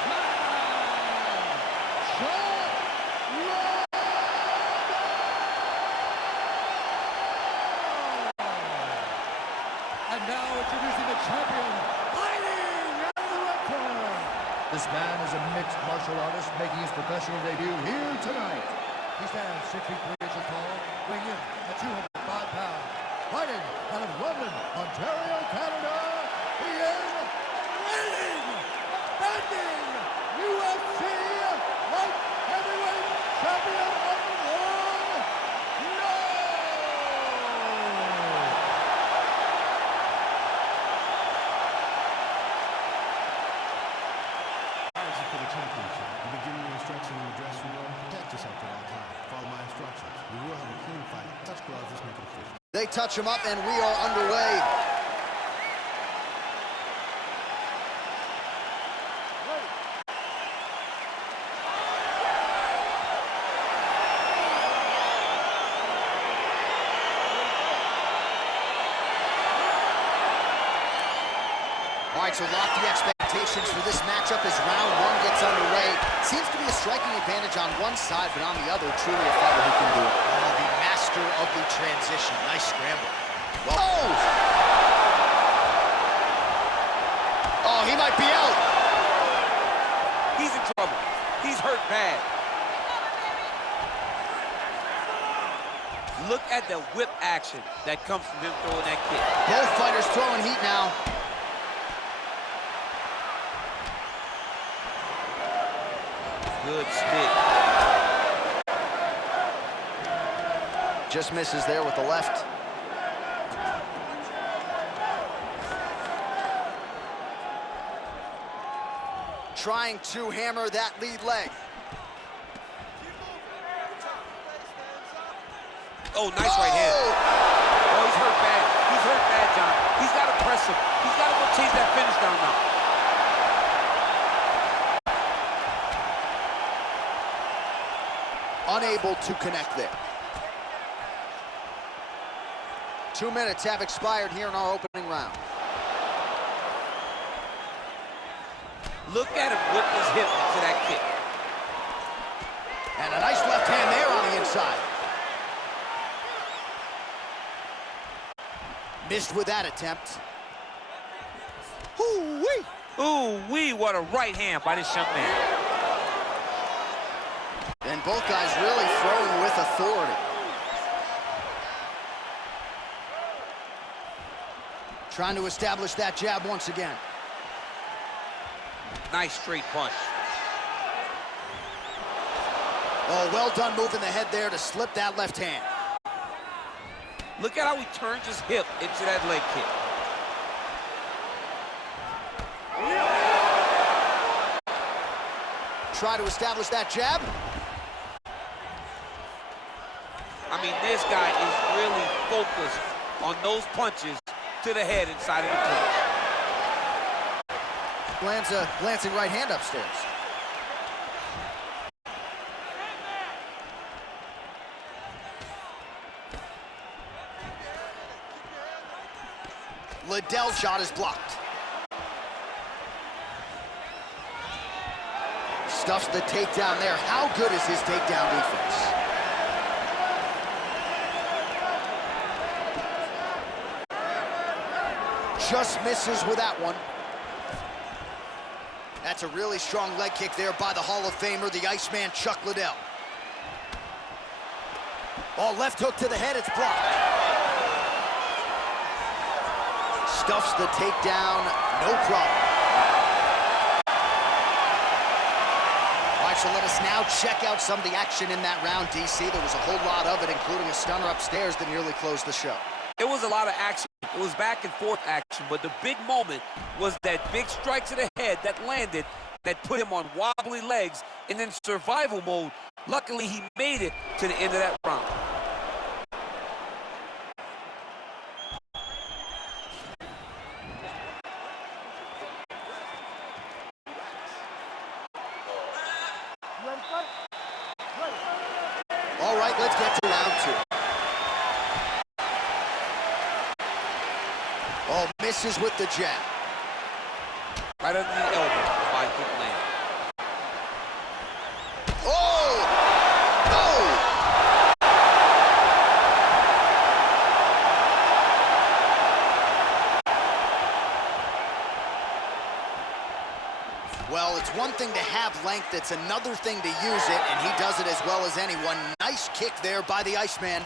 Iceman, and now introducing the champion, fighting out of the red corner. This man is a mixed martial artist making his professional debut here tonight. He stands 63 inches tall, weighing in at 205 pounds. Fighting out of London, Ontario, Canada, he is reigning, defending UFC Light Heavyweight Champion of the world, For the championship, you begin your instruction in the dressing room. Protect yourself at all times. Follow my instructions. We will have a clean fight. Touch gloves. Let's make it official. They touch him up, and we are underway. All right, so lofty expectations for this matchup as round one gets underway. Seems to be a striking advantage on one side, but on the other, truly a fighter who can do it. Oh, the master of the transition. Nice scramble. Well, oh, he might be out. He's in trouble. He's hurt bad. Look at the whip action that comes from him throwing that kick. Both fighters throwing heat now. Good stick. Just misses there with the left. Trying to hammer that lead leg. Oh, nice right hand. Oh, he's hurt bad. He's hurt bad, John. He's got to press him. He's got to go chase that finish down now. Unable to connect there. 2 minutes have expired here in our opening round. Look at him whip his hip into that kick. And a nice left hand there on the inside. Missed with that attempt. Ooh-wee! Ooh-wee, what a right hand by this young man. And both guys really throwing with authority. Trying to establish that jab once again. Nice straight punch. Oh, well done moving the head there to slip that left hand. Look at how he turns his hip into that leg kick. Try to establish that jab. I mean, this guy is really focused on those punches to the head inside of the clinch. Lands a glancing right hand upstairs. Liddell's shot is blocked. Stuffs the takedown there. How good is his takedown defense? Just misses with that one. That's a really strong leg kick there by the Hall of Famer, the Iceman Chuck Liddell. Oh, left hook to the head, it's blocked. Stuffs the takedown, no problem. All right, so let us now check out some of the action in that round, DC. There was a whole lot of it, including a stunner upstairs that nearly closed the show. It was a lot of action. It was back and forth action, but the big moment was that big strike to the head that landed, that put him on wobbly legs and in survival mode. Luckily, he made it to the end of that round. All right, let's get to round two. Oh, misses with the jab. Right under the elbow, the body kick land. Oh! Oh! Well, it's one thing to have length, it's another thing to use it, and he does it as well as anyone. Nice kick there by the Iceman.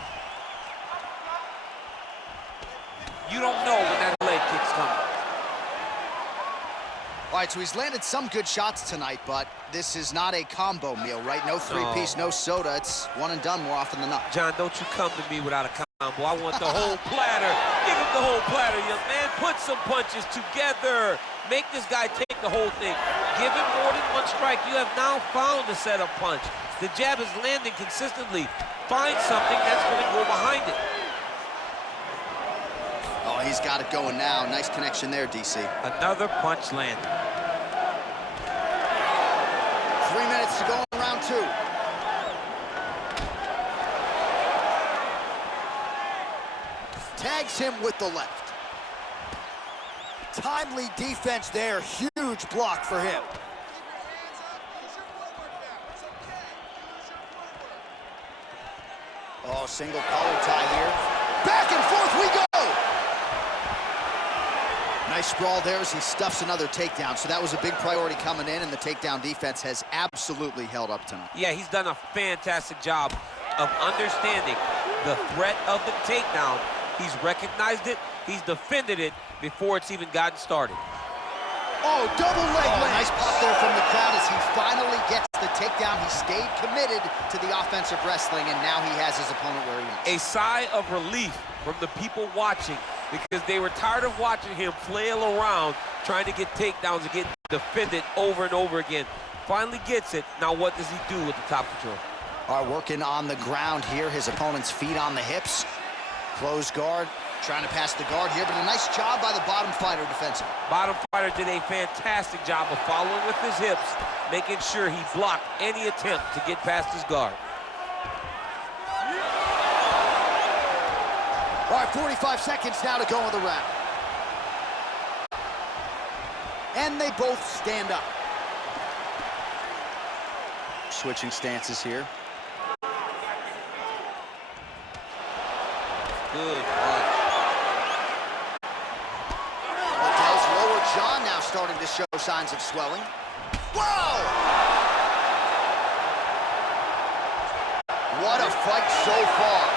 You don't know when that leg kick's coming. All right, so he's landed some good shots tonight, but this is not a combo meal, right? No three-piece, no soda. It's one and done more often than not. John, don't you come to me without a combo. I want the whole platter. Give him the whole platter, young man. Put some punches together. Make this guy take the whole thing. Give him more than one strike. You have now found the setup punch. The jab is landing consistently. Find something that's going to go behind it. Oh, he's got it going now. Nice connection there, DC. Another punch landed. 3 minutes to go in round two. Tags him with the left. Timely defense there. Huge block for him. Oh, single collar tie here. Back and forth we go! Nice sprawl there as he stuffs another takedown. So that was a big priority coming in, and the takedown defense has absolutely held up tonight. Yeah, he's done a fantastic job of understanding the threat of the takedown. He's recognized it, he's defended it before it's even gotten started. Oh, double leg land. Nice pop there from the crowd as he finally gets the takedown. He stayed committed to the offensive wrestling, and now he has his opponent where he wants. A sigh of relief from the people watching, because they were tired of watching him flail around trying to get takedowns and get defended over and over again. Finally gets it. Now what does he do with the top control? All right, working on the ground here. His opponent's feet on the hips. Closed guard. Trying to pass the guard here, but a nice job by the bottom fighter defensively. Bottom fighter did a fantastic job of following with his hips, making sure he blocked any attempt to get past his guard. All right, 45 seconds now to go in the round. And they both stand up. Switching stances here. Good punch. Liddell's lower jaw now starting to show signs of swelling. Whoa! What a fight so far.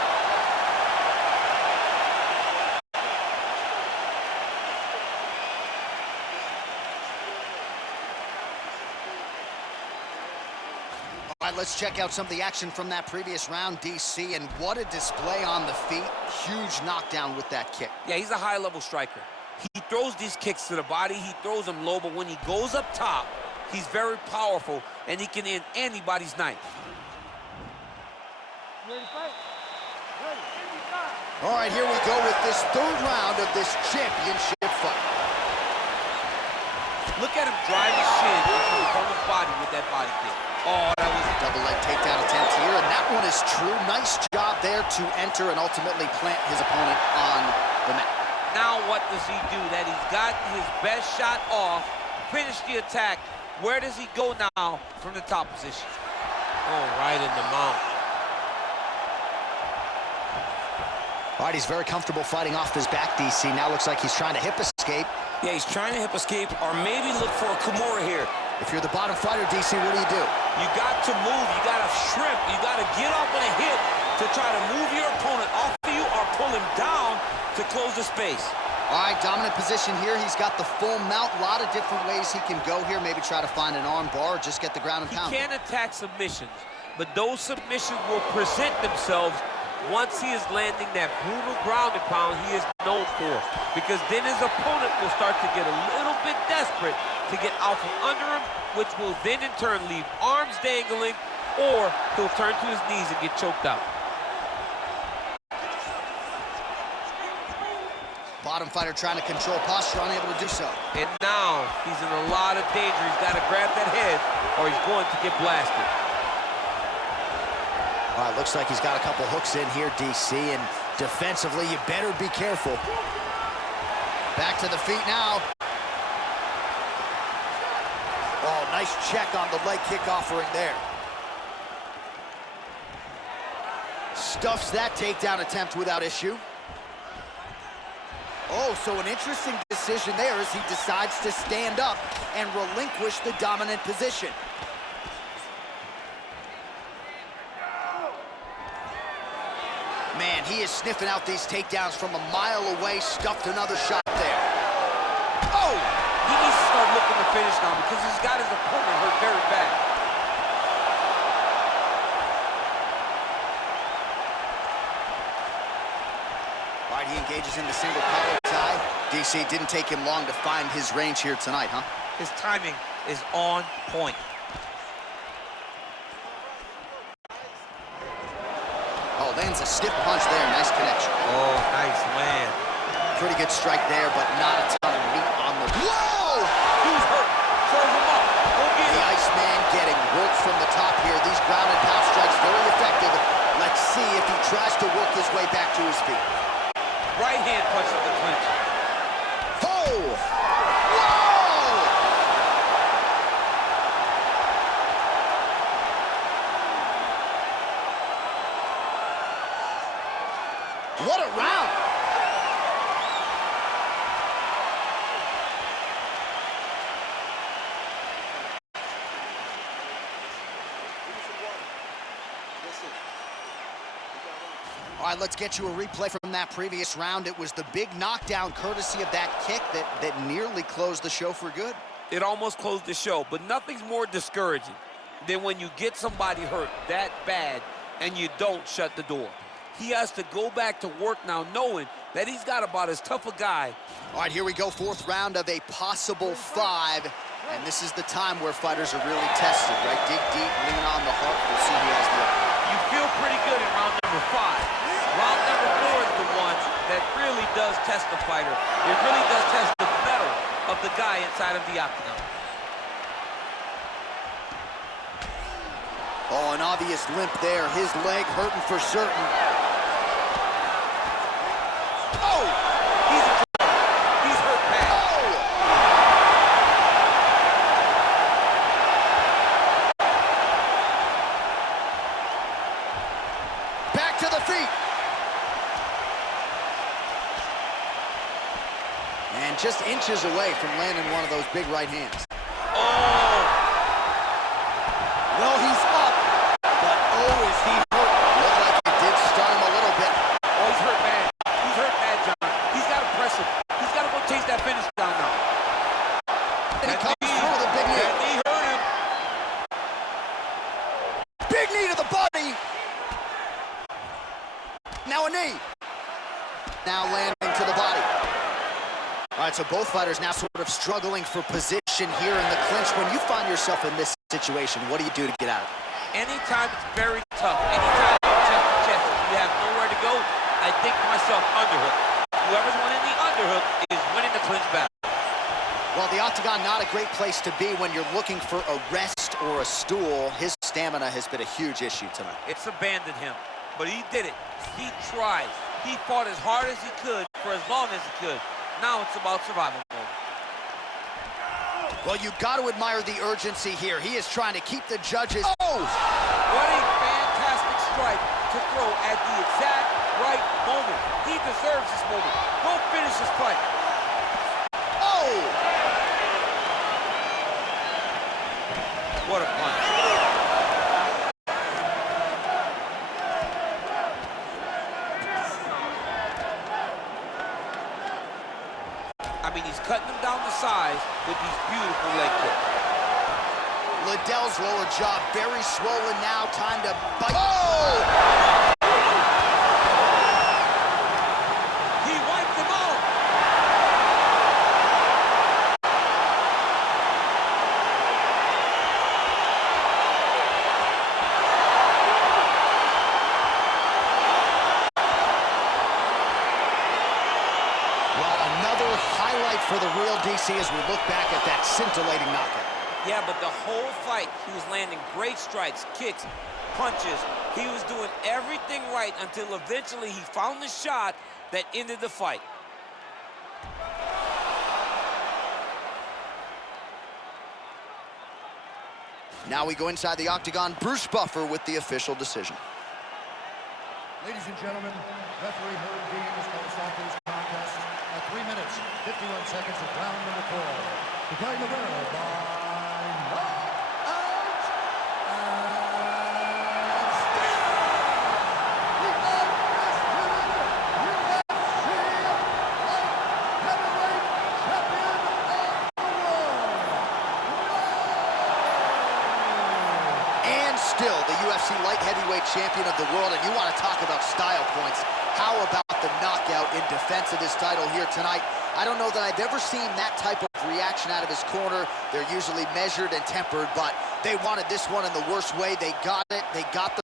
All right, let's check out some of the action from that previous round, DC, and what a display on the feet. Huge knockdown with that kick. Yeah, he's a high-level striker. He throws these kicks to the body, he throws them low, but when he goes up top, he's very powerful, and he can end anybody's night. Ready to fight? Ready. All right, here we go with this third round of this championship fight. Look at him drive his shin into the opponent's body with that body kick. Oh, that was a double leg takedown attempt here, and that one is true. Nice job there to enter and ultimately plant his opponent on the mat. Now what does he do? That he's got his best shot off, finish the attack. Where does he go now from the top position? Oh, right in the mount. All right, he's very comfortable fighting off his back, DC. Now looks like he's trying to hip escape. Yeah, he's trying to hip escape or maybe look for a Kimura here. If you're the bottom fighter, DC, what do? You got to move, you got to shrimp, you got to get off on a hit to try to move your opponent off of you or pull him down to close the space. All right, dominant position here. He's got the full mount. A lot of different ways he can go here. Maybe try to find an arm bar or just get the ground and pound. He can attack submissions, but those submissions will present themselves once he is landing that brutal ground and pound he is known for. Because then his opponent will start to get a little bit desperate to get out from under him, which will then in turn leave arms dangling, or he'll turn to his knees and get choked out. Bottom fighter trying to control posture, unable to do so. And now he's in a lot of danger. He's got to grab that head or he's going to get blasted. All right, looks like he's got a couple hooks in here, DC, and defensively, you better be careful. Back to the feet now. Oh, nice check on the leg kick offering there. Stuffs that takedown attempt without issue. Oh, so an interesting decision there as he decides to stand up and relinquish the dominant position. Man, he is sniffing out these takedowns from a mile away, stuffed another shot there. Oh! He needs to start looking to finish now because he's got his opponent hurt very bad. All right, he engages in the single collar tie. DC, didn't take him long to find his range here tonight, huh? His timing is on point. Oh, lands a stiff punch there. Nice connection. Oh, nice land. Pretty good strike there, but not a ton of meat on the... Whoa! Who's hurt? Serve him up. Go get The him. Iceman getting worked from the top here. These ground and pound strikes very effective. Let's see if he tries to work his way back to his feet. Right hand punch at the clinch. Oh! Whoa! What a round! All right, let's get you a replay from that previous round. It was the big knockdown courtesy of that kick that nearly closed the show for good. It almost closed the show, but nothing's more discouraging than when you get somebody hurt that bad and you don't shut the door. He has to go back to work now knowing that he's got about as tough a guy. All right, here we go, fourth round of a possible 5. And this is the time where fighters are really tested, right? Dig deep, lean on the heart. We'll see who has the upper. You feel pretty good in round number 5. Round number 4 is the one that really does test the fighter. It really does test the mettle of the guy inside of the octagon. Oh, an obvious limp there. His leg hurting for certain. Oh! He's in trouble. He's hurt bad. Oh! Back to the feet. And just inches away from landing one of those big right hands. Oh! Well, he's up, but oh, is he hurt. Looked like it did stun him a little bit. Oh, he's hurt bad. He's hurt bad, John. He's got to press him. He's got to go chase that finish down now. And he comes through with a big knee. That knee hurt him. Big knee to the body. Now a knee. Now landing to the body. All right, so both fighters now sort of struggling for position here in the clinch. When you find yourself in this situation, what do you do to get out of it? Anytime it's very tough, anytime you're chest to chest, you have nowhere to go, I think to myself, underhook. Whoever's winning the underhook is winning the clinch battle. Well, the octagon, not a great place to be when you're looking for a rest or a stool. His stamina has been a huge issue tonight. It's abandoned him, but he did it. He tried. He fought as hard as he could for as long as he could. Now it's about survival mode. Well, you got to admire the urgency here. He is trying to keep the judges. Oh! What a fantastic strike to throw at the exact right moment. He deserves this moment. Go finish this fight. Oh! What a punch. cutting him down to size with these beautiful leg kicks. Liddell's lower jaw very swollen now. Time to bite. Oh! He wiped him out. Well, another highlight for the real DC as we look back at that scintillating knockout. Yeah, but the whole fight, he was landing great strikes, kicks, punches. He was doing everything right until eventually he found the shot that ended the fight. Now we go inside the octagon. Bruce Buffer with the official decision. Ladies and gentlemen, referee Herb Dean has called off this contest at 3 minutes, 51 seconds of round number 4. Declaring the winner by knockout and still the undisputed UFC light heavyweight champion of the world. And still the UFC light heavyweight champion of the world. And you want to talk about style points. How about the knockout in defense of his title here tonight? I don't know that I've ever seen that type of reaction out of his corner. They're usually measured and tempered, but they wanted this one in the worst way. They got it. They got the